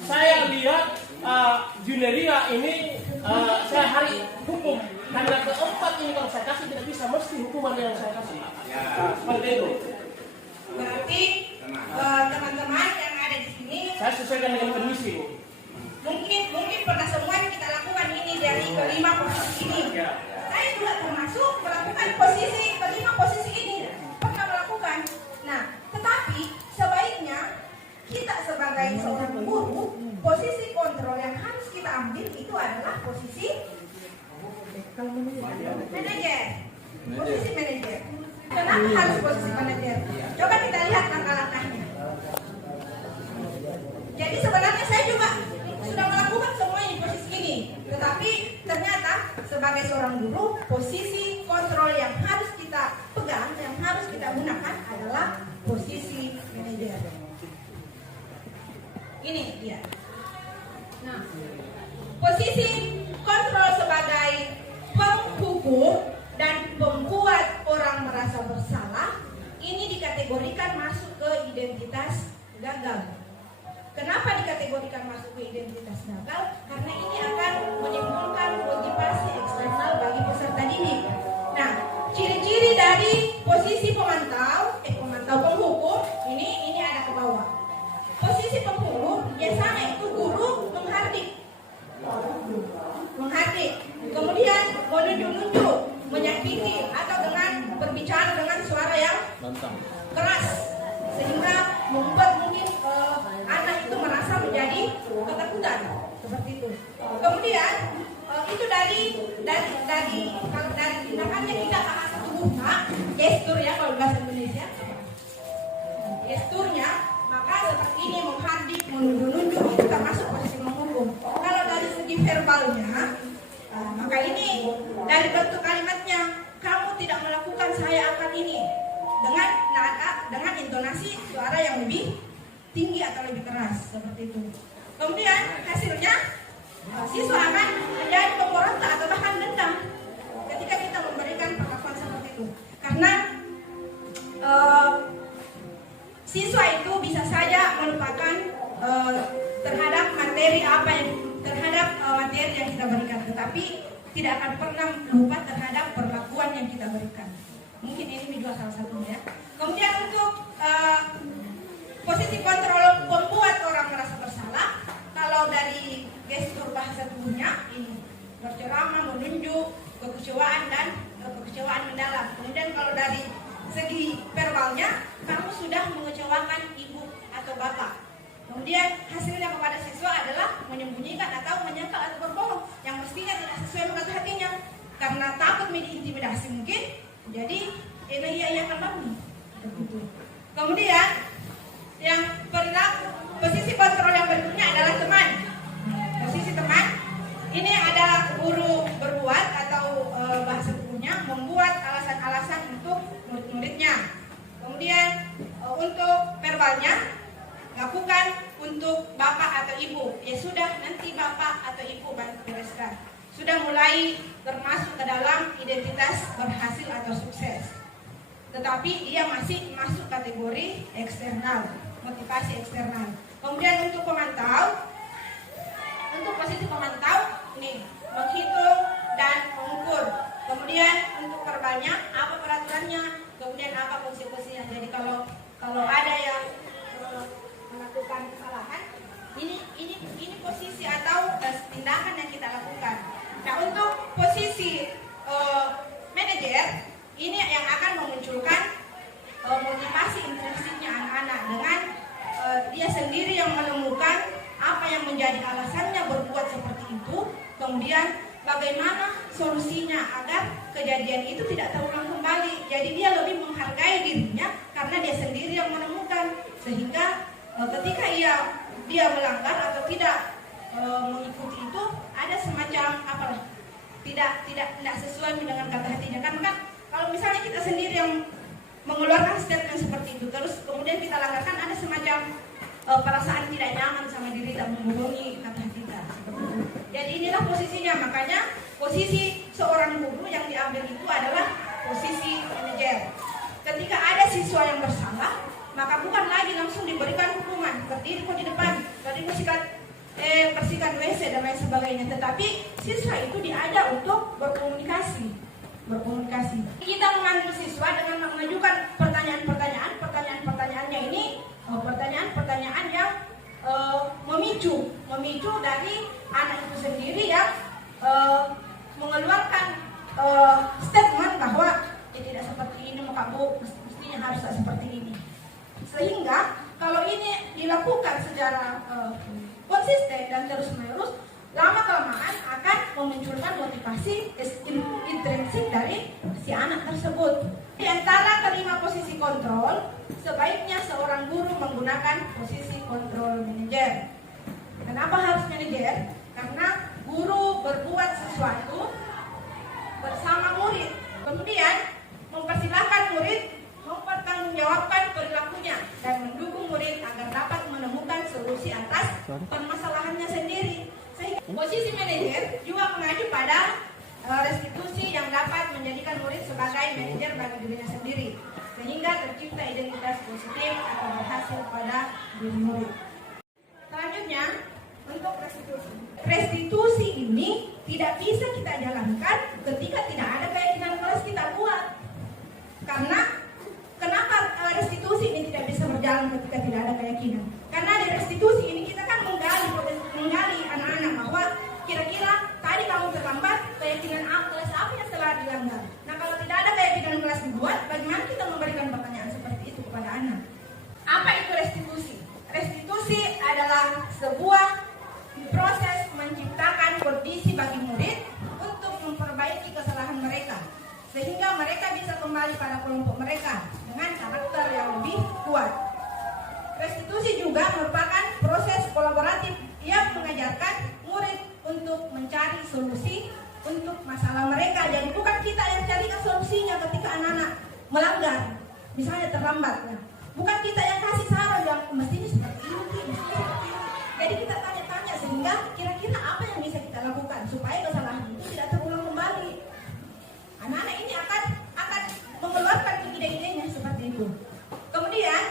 Saya lihat Juneria ini saya hari hukum. Karena keempat ini kalau saya kasih tidak bisa mesti hukuman yang saya kasih. Seperti itu. Berarti teman-teman yang ada di sini, saya sesuaikan dengan kondisi. Mungkin pernah semua kita lakukan ini dari kelima posisi ini. Saya juga termasuk melakukan kelima posisi ini. Pernah melakukan. Nah, tetapi sebaiknya kita sebagai seorang guru, posisi kontrol yang harus kita ambil itu adalah posisi manajer. Posisi manajer. Kenapa harus posisi manajer? Coba kita lihat langkah-langkahnya. Jadi sebenarnya saya juga sudah melakukan semua ini posisi ini, tetapi ternyata sebagai seorang guru, posisi kontrol yang harus kita pegang, yang harus kita gunakan adalah posisi manajer. Ini dia. Nah, posisi kontrol sebagai penghukum dan membuat orang merasa bersalah ini dikategorikan masuk ke identitas gagal. Kenapa dikategorikan masuk ke identitas gagal? Karena ini seperti itu. Kemudian itu dari kalau dari tindakannya kita bahasa tubuhnya, gestur ya kalau bahasa Indonesia, gesturnya, maka seperti ini menghardik, menunjuk-nunjuk itu termasuk posisi menghukum. Kalau dari segi verbalnya, maka ini dari bentuk kalimatnya, kamu tidak melakukan, saya akan ini, dengan nada, dengan intonasi suara yang lebih tinggi atau lebih keras seperti itu. Kemudian hasilnya siswa akan menjadi pemberontak atau bahkan dendam ketika kita memberikan perlakuan seperti itu. Karena siswa itu bisa saja melupakan terhadap materi materi yang kita berikan, tetapi tidak akan pernah lupa terhadap perlakuan yang kita berikan. Mungkin ini juga salah satunya. Kemudian untuk posisi kontrol membuat orang merasa bersalah, kalau dari gestur bahasa tubuhnya ini berceramah, menunjuk, kekecewaan dan kekecewaan mendalam. Kemudian kalau dari segi verbalnya, kamu sudah mengecewakan ibu atau bapak. Kemudian hasilnya kepada siswa adalah menyembunyikan atau menyangkal atau berbohong yang mestinya tidak sesuai dengan kata hatinya karena takut diintimidasi mungkin. Jadi ini ia akan bangun. Kemudian yang perilaku posisi kontrol yang berikutnya adalah teman. Posisi teman ini adalah guru berbuat atau bahasa tubuhnya membuat alasan-alasan untuk murid-muridnya. Kemudian untuk verbalnya lakukan untuk bapak atau ibu. Ya sudah, nanti bapak atau ibu bantu bereskan. Sudah mulai termasuk ke dalam identitas berhasil atau sukses. Tetapi dia masih masuk kategori eksternal, motivasi eksternal. Kemudian untuk pemantau, untuk posisi pemantau ini menghitung dan mengukur. Kemudian untuk verbalnya apa peraturannya, kemudian apa konsekuensinya. Jadi kalau ada yang melakukan kesalahan, ini posisi atau tindakan yang kita lakukan. Nah, untuk posisi manajer ini yang akan memunculkan motivasi intrinsiknya anak-anak dengan dia sendiri yang menemukan apa yang menjadi alasannya berbuat seperti itu, kemudian bagaimana solusinya agar kejadian itu tidak terulang kembali. Jadi dia lebih menghargai dirinya karena dia sendiri yang menemukan, sehingga ketika dia melanggar atau tidak mengikuti itu ada semacam tidak sesuai dengan kata hatinya. Karena kan kalau misalnya kita sendiri yang mengeluarkan statement seperti itu terus kemudian kita langgarkan, ada semacam perasaan tidak nyaman sama diri dan membohongi kata hati kita. Jadi inilah posisinya, makanya posisi seorang guru yang diambil itu adalah posisi manajer. Ketika ada siswa yang bersalah, maka bukan lagi langsung diberikan hukuman, berdiri di depan, tadi bersihkan WC dan lain sebagainya, tetapi siswa itu diajak untuk berkomunikasi. Kita memanggil siswa dengan mengajukan pertanyaan-pertanyaannya ini pertanyaan-pertanyaan yang memicu dari anak itu sendiri yang mengeluarkan statement bahwa tidak seperti ini maka bu, mestinya harus seperti ini. Sehingga kalau ini dilakukan secara konsisten dan terus-menerus, lama-kelamaan akan memunculkan motivasi intrinsik dari si anak tersebut. Di antara kelima posisi kontrol, sebaiknya seorang guru menggunakan posisi kontrol manajer. Kenapa harus manajer? Karena guru berbuat sesuatu bersama murid, kemudian mempersilahkan murid mempertanggungjawabkan perilakunya dan mendukung murid agar dapat menemukan solusi atas permasalahannya sendiri. Sehingga posisi manajer juga mengacu pada restitusi yang dapat menjadikan murid sebagai manajer bagi dirinya sendiri, sehingga tercipta identitas positif atau berhasil pada diri murid. Selanjutnya, untuk restitusi ini tidak bisa kita jalankan ketika tidak ada keyakinan kelas kita buat. Karena kenapa restitusi ini tidak bisa berjalan ketika tidak ada keyakinan? Karena di restitusi ini kita kan menggali anak-anak bahwa kira-kira tadi kamu terlambat, keyakinan kelas apa yang telah dilanggar. Nah, kalau tidak ada keyakinan kelas dibuat, bagaimana kita memberikan pertanyaan seperti itu kepada anak? Apa itu restitusi? Restitusi adalah sebuah proses restitusi bagi murid untuk memperbaiki kesalahan mereka, sehingga mereka bisa kembali pada kelompok mereka dengan karakter yang lebih kuat. Restitusi juga merupakan proses kolaboratif yang mengajarkan murid untuk mencari solusi untuk masalah mereka. Jadi bukan kita yang carikan solusinya ketika anak-anak melanggar, misalnya terlambat. Bukan kita yang kasih saran yang mestinya seperti ini, mestinya seperti ini. Jadi kita tanya-tanya sehingga kira-kira apa yang bisa kita lakukan supaya kesalahan itu tidak terulang kembali. Anak-anak ini akan mengeluarkan ide-idenya seperti itu. Kemudian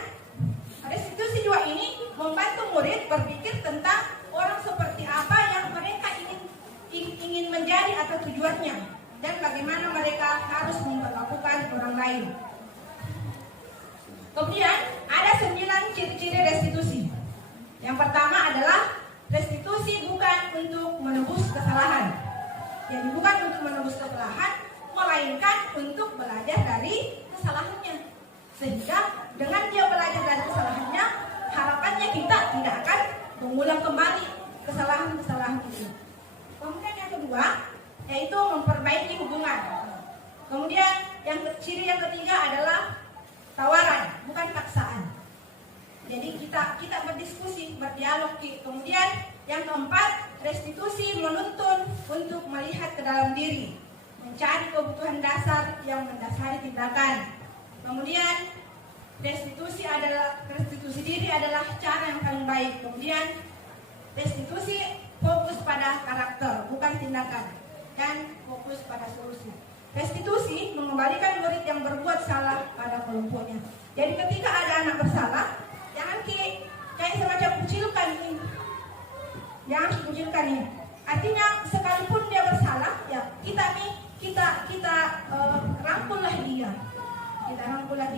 restitusi 2 ini membantu murid berpikir tentang orang seperti apa yang mereka ingin menjadi atau tujuannya, dan bagaimana mereka harus memperlakukan orang lain. Kemudian ada 9 ciri-ciri restitusi. Yang pertama adalah restitusi bukan untuk menebus kesalahan. Jadi bukan untuk menebus kesalahan, melainkan untuk belajar dari kesalahannya. Sehingga dengan dia belajar dari kesalahannya, harapannya kita tidak akan mengulang kembali kesalahan-kesalahan itu. Kemudian yang kedua, yaitu memperbaiki hubungan. Kemudian ciri yang ketiga adalah tawaran, bukan paksaan. Jadi kita berdiskusi, berdialog. Kemudian yang keempat, restitusi menuntun untuk melihat ke dalam diri, mencari kebutuhan dasar yang mendasari tindakan. Kemudian restitusi diri adalah cara yang paling baik. Kemudian restitusi fokus pada karakter, bukan tindakan, dan fokus pada solusi. Restitusi mengembalikan murid yang berbuat salah pada kelompoknya. Jadi ketika ada anak bersalah, jangan kayak semacam kucilkan ini. Jangan dikucilkan ini. Artinya sekalipun dia bersalah, ya kita rangkullah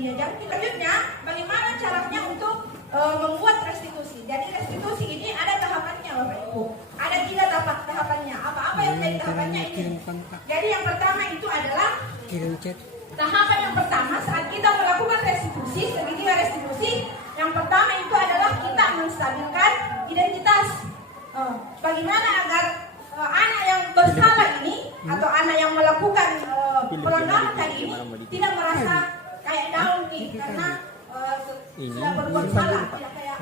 dia. Jangan selanjutnya bagaimana caranya untuk membuat restitusi. Jadi restitusi ini ada tahapannya, Bapak Ibu. Ada 3 tahapannya. Apa-apa yang menjadi tahapannya ini? Jadi yang pertama itu adalah tahapan yang pertama saat kita melakukan restitusi, segitiga restitusi. Yang pertama itu adalah kita menstabilkan identitas. Bagaimana agar anak yang bersalah ini atau anak yang melakukan pelanggaran tadi ini tidak merasa kayak down nih, karena sudah berbuat salah, tidak kayak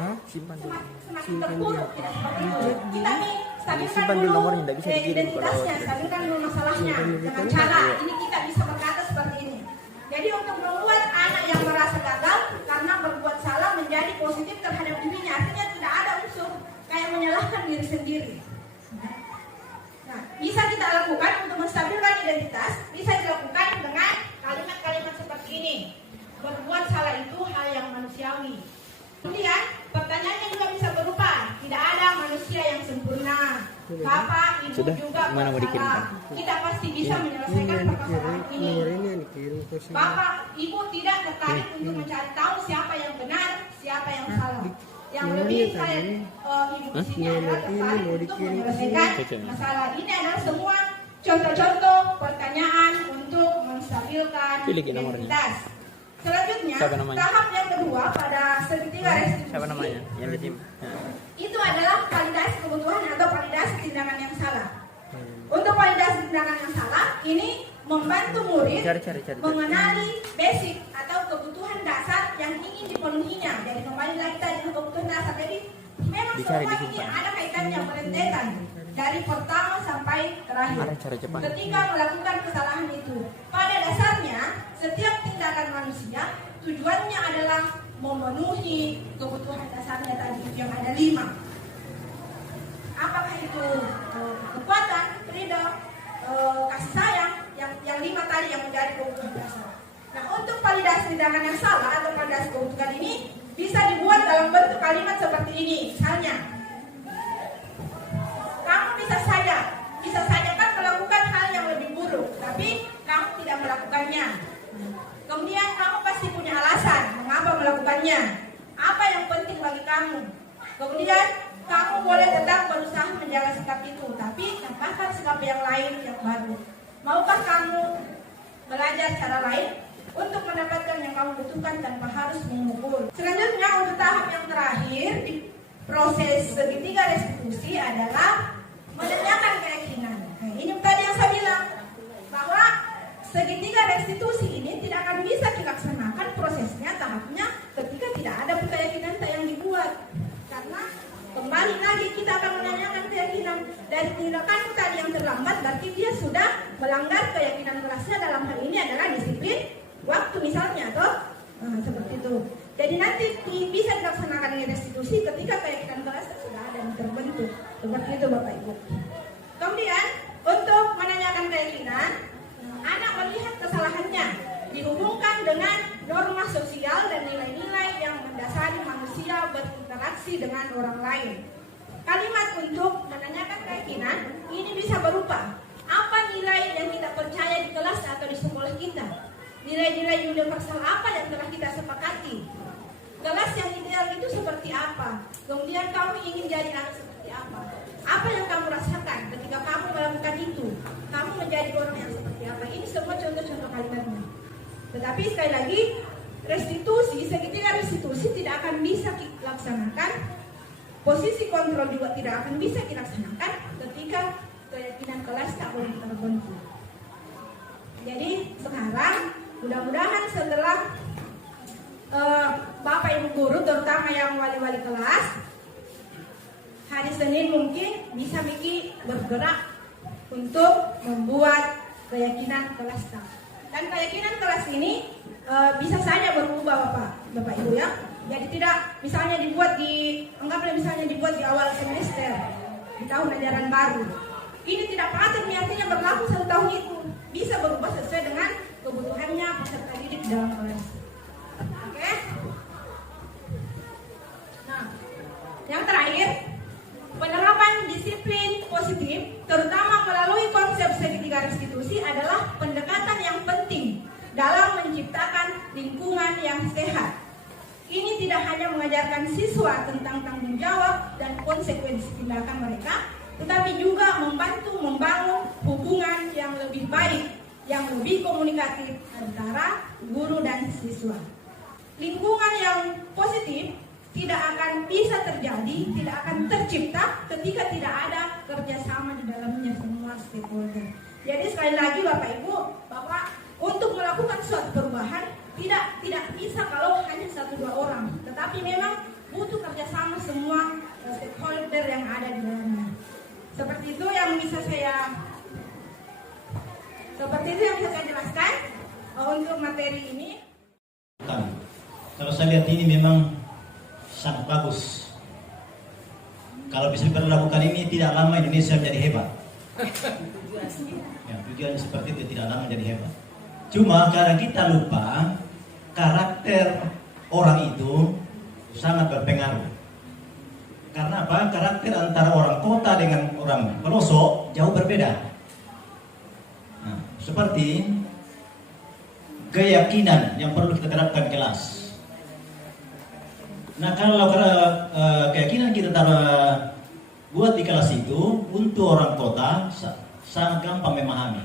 semakin terpuruk, tidak seperti itu. Kita nih stabilkan dulu identitasnya, stabilkan dulu masalahnya dengan cara ini kita bisa berkata seperti ini. Jadi untuk membuat anak yang merasa gagal karena berbuat salah menjadi positif terhadap dirinya, artinya tidak ada unsur kayak menyalahkan diri sendiri. Nah, bisa kita lakukan untuk menstabilkan identitas, bisa dilakukan dengan kalimat-kalimat seperti ini. Berbuat salah itu hal yang manusiawi. Kemudian pertanyaannya juga bisa berupa, tidak ada manusia yang sempurna. Bapak, ibu juga bersalah. Kita pasti bisa menyelesaikan permasalahan ini. Bapak, ibu tidak tertarik untuk mencari tahu siapa yang benar, siapa yang salah. Yang lebih saya ibu di sini adalah tertarik untuk menyelesaikan masalah. Ini adalah semua contoh-contoh pertanyaan untuk menstabilkan identitas. Selanjutnya, tahap yang kedua pada segitiga restitusi itu adalah validasi kebutuhan atau validasi tindakan yang salah. Untuk validasi tindakan yang salah, ini membantu murid mengenali basic atau kebutuhan dasar yang ingin dipenuhinya. Jadi kembali lagi tadi kebutuhan dasar. Jadi memang semua ini ada kaitannya, berentetan dari pertama sampai terakhir. Ketika melakukan kesalahan itu, pada dasarnya setiap tindakan manusia tujuannya adalah memenuhi kebutuhan dasarnya tadi yang ada 5. Apakah itu kekuatan, ridho, kasih sayang, yang 5 tadi yang menjadi kebutuhan dasar. Nah, untuk validasi tindakan yang salah atau validasi kebutuhan ini bisa dibuat dalam bentuk kalimat seperti ini. Misalnya, kamu bisa saja kan melakukan hal yang lebih buruk, tapi kamu tidak melakukannya. Kemudian kamu pasti punya alasan mengapa melakukannya. Apa yang penting bagi kamu? Kemudian kamu boleh tetap berusaha menjaga sikap itu, tapi tambahkan sikap yang lain yang baru. Maukah kamu belajar cara lain untuk mendapatkan yang kamu butuhkan tanpa harus memukul? Selanjutnya untuk tahap yang terakhir di proses segitiga restitusi adalah menanyakan keyakinan. segitiga restitusi ini tidak akan bisa dilaksanakan prosesnya, tahapnya, ketika tidak ada keyakinan yang dibuat. Karena kembali lagi kita akan menanyakan keyakinan dari tindakan tadi yang terlambat, berarti dia sudah melanggar keyakinan kelasnya. Dalam hal ini adalah disiplin waktu misalnya, toh seperti itu. Jadi nanti bisa dilaksanakan restitusi ketika keyakinan kelasnya sudah ada yang terbentuk. Seperti itu Bapak Ibu. Kemudian untuk menanyakan keyakinan, anak melihat kesalahannya dihubungkan dengan norma sosial dan nilai-nilai yang mendasari manusia berinteraksi dengan orang lain. Kalimat untuk menanyakan keyakinan ini bisa berupa apa nilai yang kita percaya di kelas atau di sekolah kita, nilai-nilai universal apa yang telah kita sepakati, kelas yang ideal itu seperti apa, kemudian kamu ingin jadi anak seperti apa yang kamu rasakan ketika kamu melakukan itu, kamu menjadi orang yang seperti apa. Ini semua contoh-contoh kalimatnya. Tetapi sekali lagi, segitiga restitusi tidak akan bisa dilaksanakan, posisi kontrol juga tidak akan bisa dilaksanakan ketika keyakinan kelas tak boleh terbentuk. Jadi sekarang mudah-mudahan setelah Bapak Ibu guru, terutama yang wali-wali kelas, hari Senin mungkin bisa bergerak untuk membuat keyakinan kelas tak. Dan keyakinan kelas ini bisa saja berubah Bapak Ibu ya. Jadi tidak misalnya anggaplah misalnya dibuat di awal semester di tahun ajaran baru. Ini tidak patut artinya berlaku 1 tahun itu. Bisa berubah sesuai dengan kebutuhannya peserta didik dalam kelas. Oke? Nah, yang terakhir, penerapan disiplin positif terutama melalui konsep segitiga restitusi adalah pendekatan yang penting dalam menciptakan lingkungan yang sehat. Ini tidak hanya mengajarkan siswa tentang tanggung jawab dan konsekuensi tindakan mereka, tetapi juga membantu membangun hubungan yang lebih baik, yang lebih komunikatif antara guru dan siswa. Lingkungan yang positif tidak akan bisa terjadi, tidak akan tercipta ketika tidak ada kerjasama di dalamnya semua stakeholder. Jadi sekali lagi Bapak Ibu, bahwa untuk melakukan suatu perubahan tidak bisa kalau hanya 1-2 orang, tetapi memang butuh kerjasama semua stakeholder yang ada di dalamnya. Seperti itu yang bisa saya jelaskan untuk materi ini. Kalau saya lihat ini memang sangat bagus. Kalau bisa dilakukan ini, tidak lama Indonesia menjadi hebat. Ya, tujuannya seperti itu, tidak lama menjadi hebat. Cuma karena kita lupa, karakter orang itu sangat berpengaruh. Karena apa? Karakter antara orang kota dengan orang pelosok jauh berbeda. Nah, seperti keyakinan yang perlu kita terapkan kelas. Nah, kalau keyakinan kita buat di kelas itu untuk orang kota sangat gampang memahami.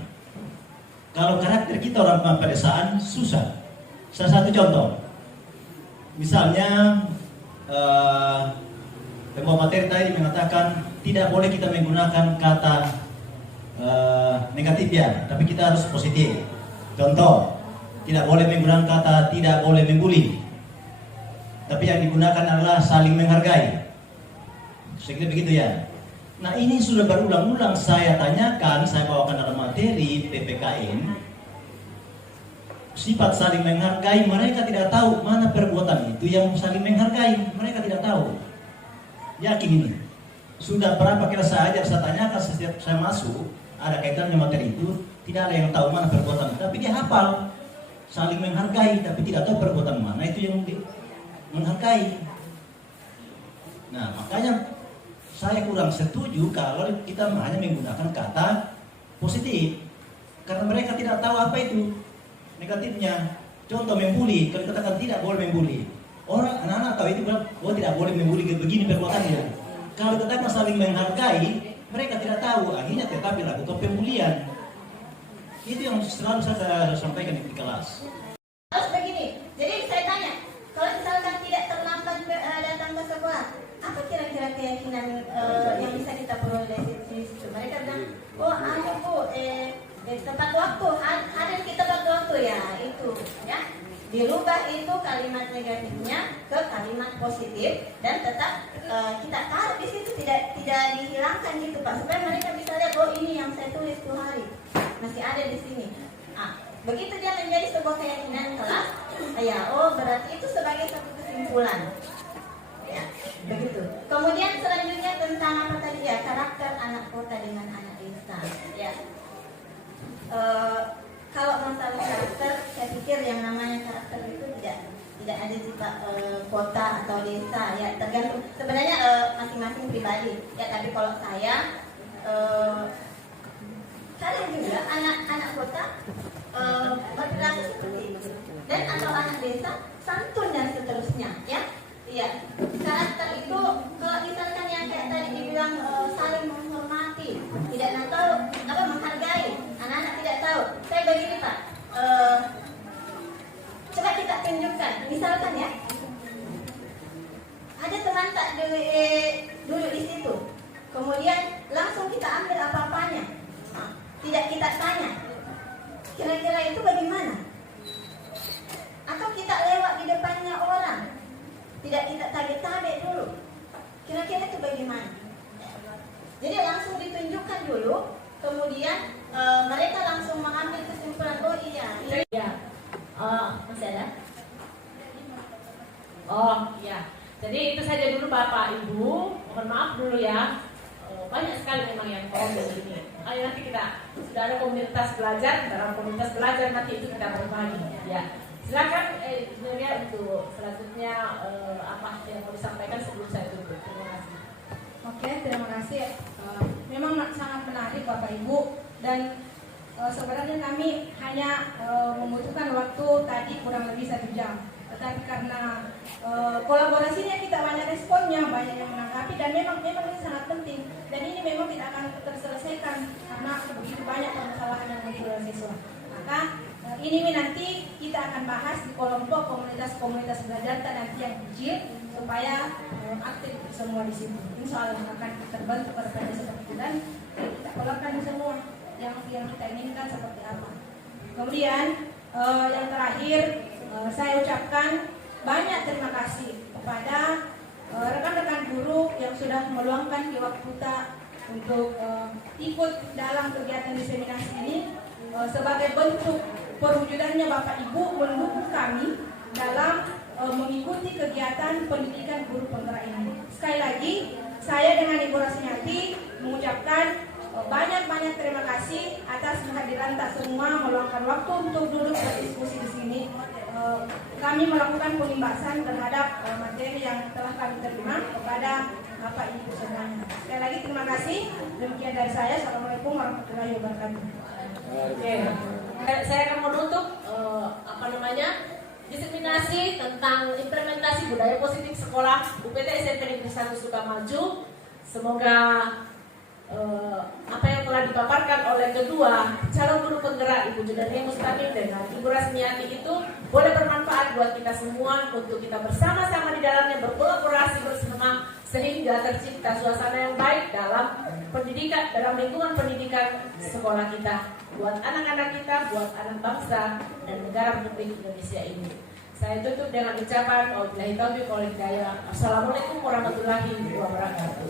Kalau karakter kita orang pedesaan susah. Salah satu contoh, misalnya pembawa materi tadi mengatakan tidak boleh kita menggunakan kata negatif ya, tapi kita harus positif. Contoh, tidak boleh menggunakan kata tidak boleh membuli, tapi yang digunakan adalah saling menghargai. Sekitar begitu ya. Nah, ini sudah berulang-ulang saya tanyakan, saya bawakan dalam materi PPKN. Sifat saling menghargai, mereka tidak tahu mana perbuatan itu yang saling menghargai. Mereka tidak tahu. Yakin ini. Sudah berapa kali saya ajar, saya tanyakan setiap saya masuk, ada kaitannya materi itu, tidak ada yang tahu mana perbuatan itu. Tapi dia hafal. Saling menghargai, tapi tidak tahu perbuatan mana itu yang menghargai. Nah, makanya saya kurang setuju kalau kita hanya menggunakan kata positif. Karena mereka tidak tahu apa itu negatifnya. Contoh membuli, kalau katakan tidak boleh membuli, orang anak-anak tahu itu bilang, oh tidak boleh membuli, begini perbuatannya. Kalau katakan saling menghargai, mereka tidak tahu, akhirnya tetapi lakukan pembulian. Itu yang selalu saya sampaikan di kelas. Harus begini, jadi saya tanya, kalau misalkan tidak terlambat datang ke sekolah, apa kira-kira keyakinan yang bisa kita peroleh di situ? Mereka bilang, oh Bu, tepat waktu, hadir kita tepat waktu ya itu ya. Dirubah itu kalimat negatifnya ke kalimat positif dan tetap kita taruh di situ, tidak dihilangkan gitu Pak, supaya mereka bisa lihat oh ini yang saya tulis tuh hari masih ada di sini. Begitu dia menjadi sebuah keyakinan kelas, ya oh berarti itu sebagai satu kesimpulan. Ya, begitu. Kemudian selanjutnya tentang apa tadi ya, karakter anak kota dengan anak desa. Ya. Kalau masalah karakter, saya pikir yang namanya karakter itu tidak ada sifat kota atau desa ya, tergantung sebenarnya masing-masing pribadi ya. Tapi kalau saya kadang juga anak kota berperilaku seperti itu, dan atau anak desa santun dan seterusnya ya. Iya, karakter itu misalkan yang kayak tadi dibilang saling menghormati, tidak tahu apa menghargai, anak-anak tidak tahu. Saya begini Pak, coba kita tunjukkan, misalkan ya, ada teman tak duduk di situ, kemudian langsung kita ambil apa-apanya, tidak kita tanya, kira-kira itu bagaimana? Atau kita lewat di depannya orang, tidak kita tabik-tabik dulu, kira-kira itu bagaimana? Jadi langsung ditunjukkan dulu, kemudian mereka langsung mengambil kesimpulan, oh iya. Ya, masih ada? Oh ya, jadi itu saja dulu Bapak Ibu, mohon maaf dulu ya, banyak sekali memang yang komen di sini. Ayo nanti kita sudah ada komunitas belajar, dalam komunitas belajar nanti itu kita berbagi ya. Silakan sebenarnya untuk selanjutnya apa yang mau disampaikan sebelum saya tutup. Terima kasih. Oke, terima kasih. Memang sangat menarik Bapak Ibu, dan sebenarnya kami hanya membutuhkan waktu tadi kurang lebih 1 jam. Tetapi karena kolaborasinya kita banyak responnya, banyak yang menanggapi, dan memang ini sangat penting. Dan ini memang tidak akan terselesaikan karena begitu banyak permasalahan yang muncul dari siswa. Maka ini nanti kita akan bahas di kelompok komunitas belajar nanti yang kecil supaya aktif semua di situ. Insya Allah akan terbentuk perpenda seperti itu, dan kita keluarkan semua yang kita inginkan seperti apa. Kemudian yang terakhir saya ucapkan banyak terima kasih kepada rekan-rekan guru yang sudah meluangkan di waktu kita untuk ikut dalam kegiatan diseminasi ini sebagai bentuk perwujudannya Bapak Ibu mendukung kami dalam mengikuti kegiatan pendidikan guru penggerak ini. Sekali lagi, saya dengan Ibu Rasmiati mengucapkan banyak terima kasih atas kehadiran tak semua meluangkan waktu untuk duduk berdiskusi di sini. Kami melakukan penyimbasan terhadap materi yang telah kami terima kepada Bapak Ibu semuanya. Sekali lagi terima kasih. Demikian dari saya. Assalamualaikum warahmatullahi wabarakatuh. Oke, saya akan menutup diseminasi tentang implementasi budaya positif sekolah UPT SMP Negeri 1 Sukamaju. Semoga apa yang telah dipaparkan oleh kedua calon guru penggerak Ibu Judaria Mustamim dengan Ibu Rasmiati itu boleh bermanfaat buat kita semua untuk kita bersama-sama di dalamnya berkolaborasi bersama sehingga tercipta suasana yang baik dalam pendidikan, dalam lingkungan pendidikan sekolah kita, buat anak-anak kita, buat anak bangsa dan negara Republik Indonesia ini. Saya tutup dengan ucapan wabillahi taufiq wal hidayah. Assalamualaikum warahmatullahi wabarakatuh.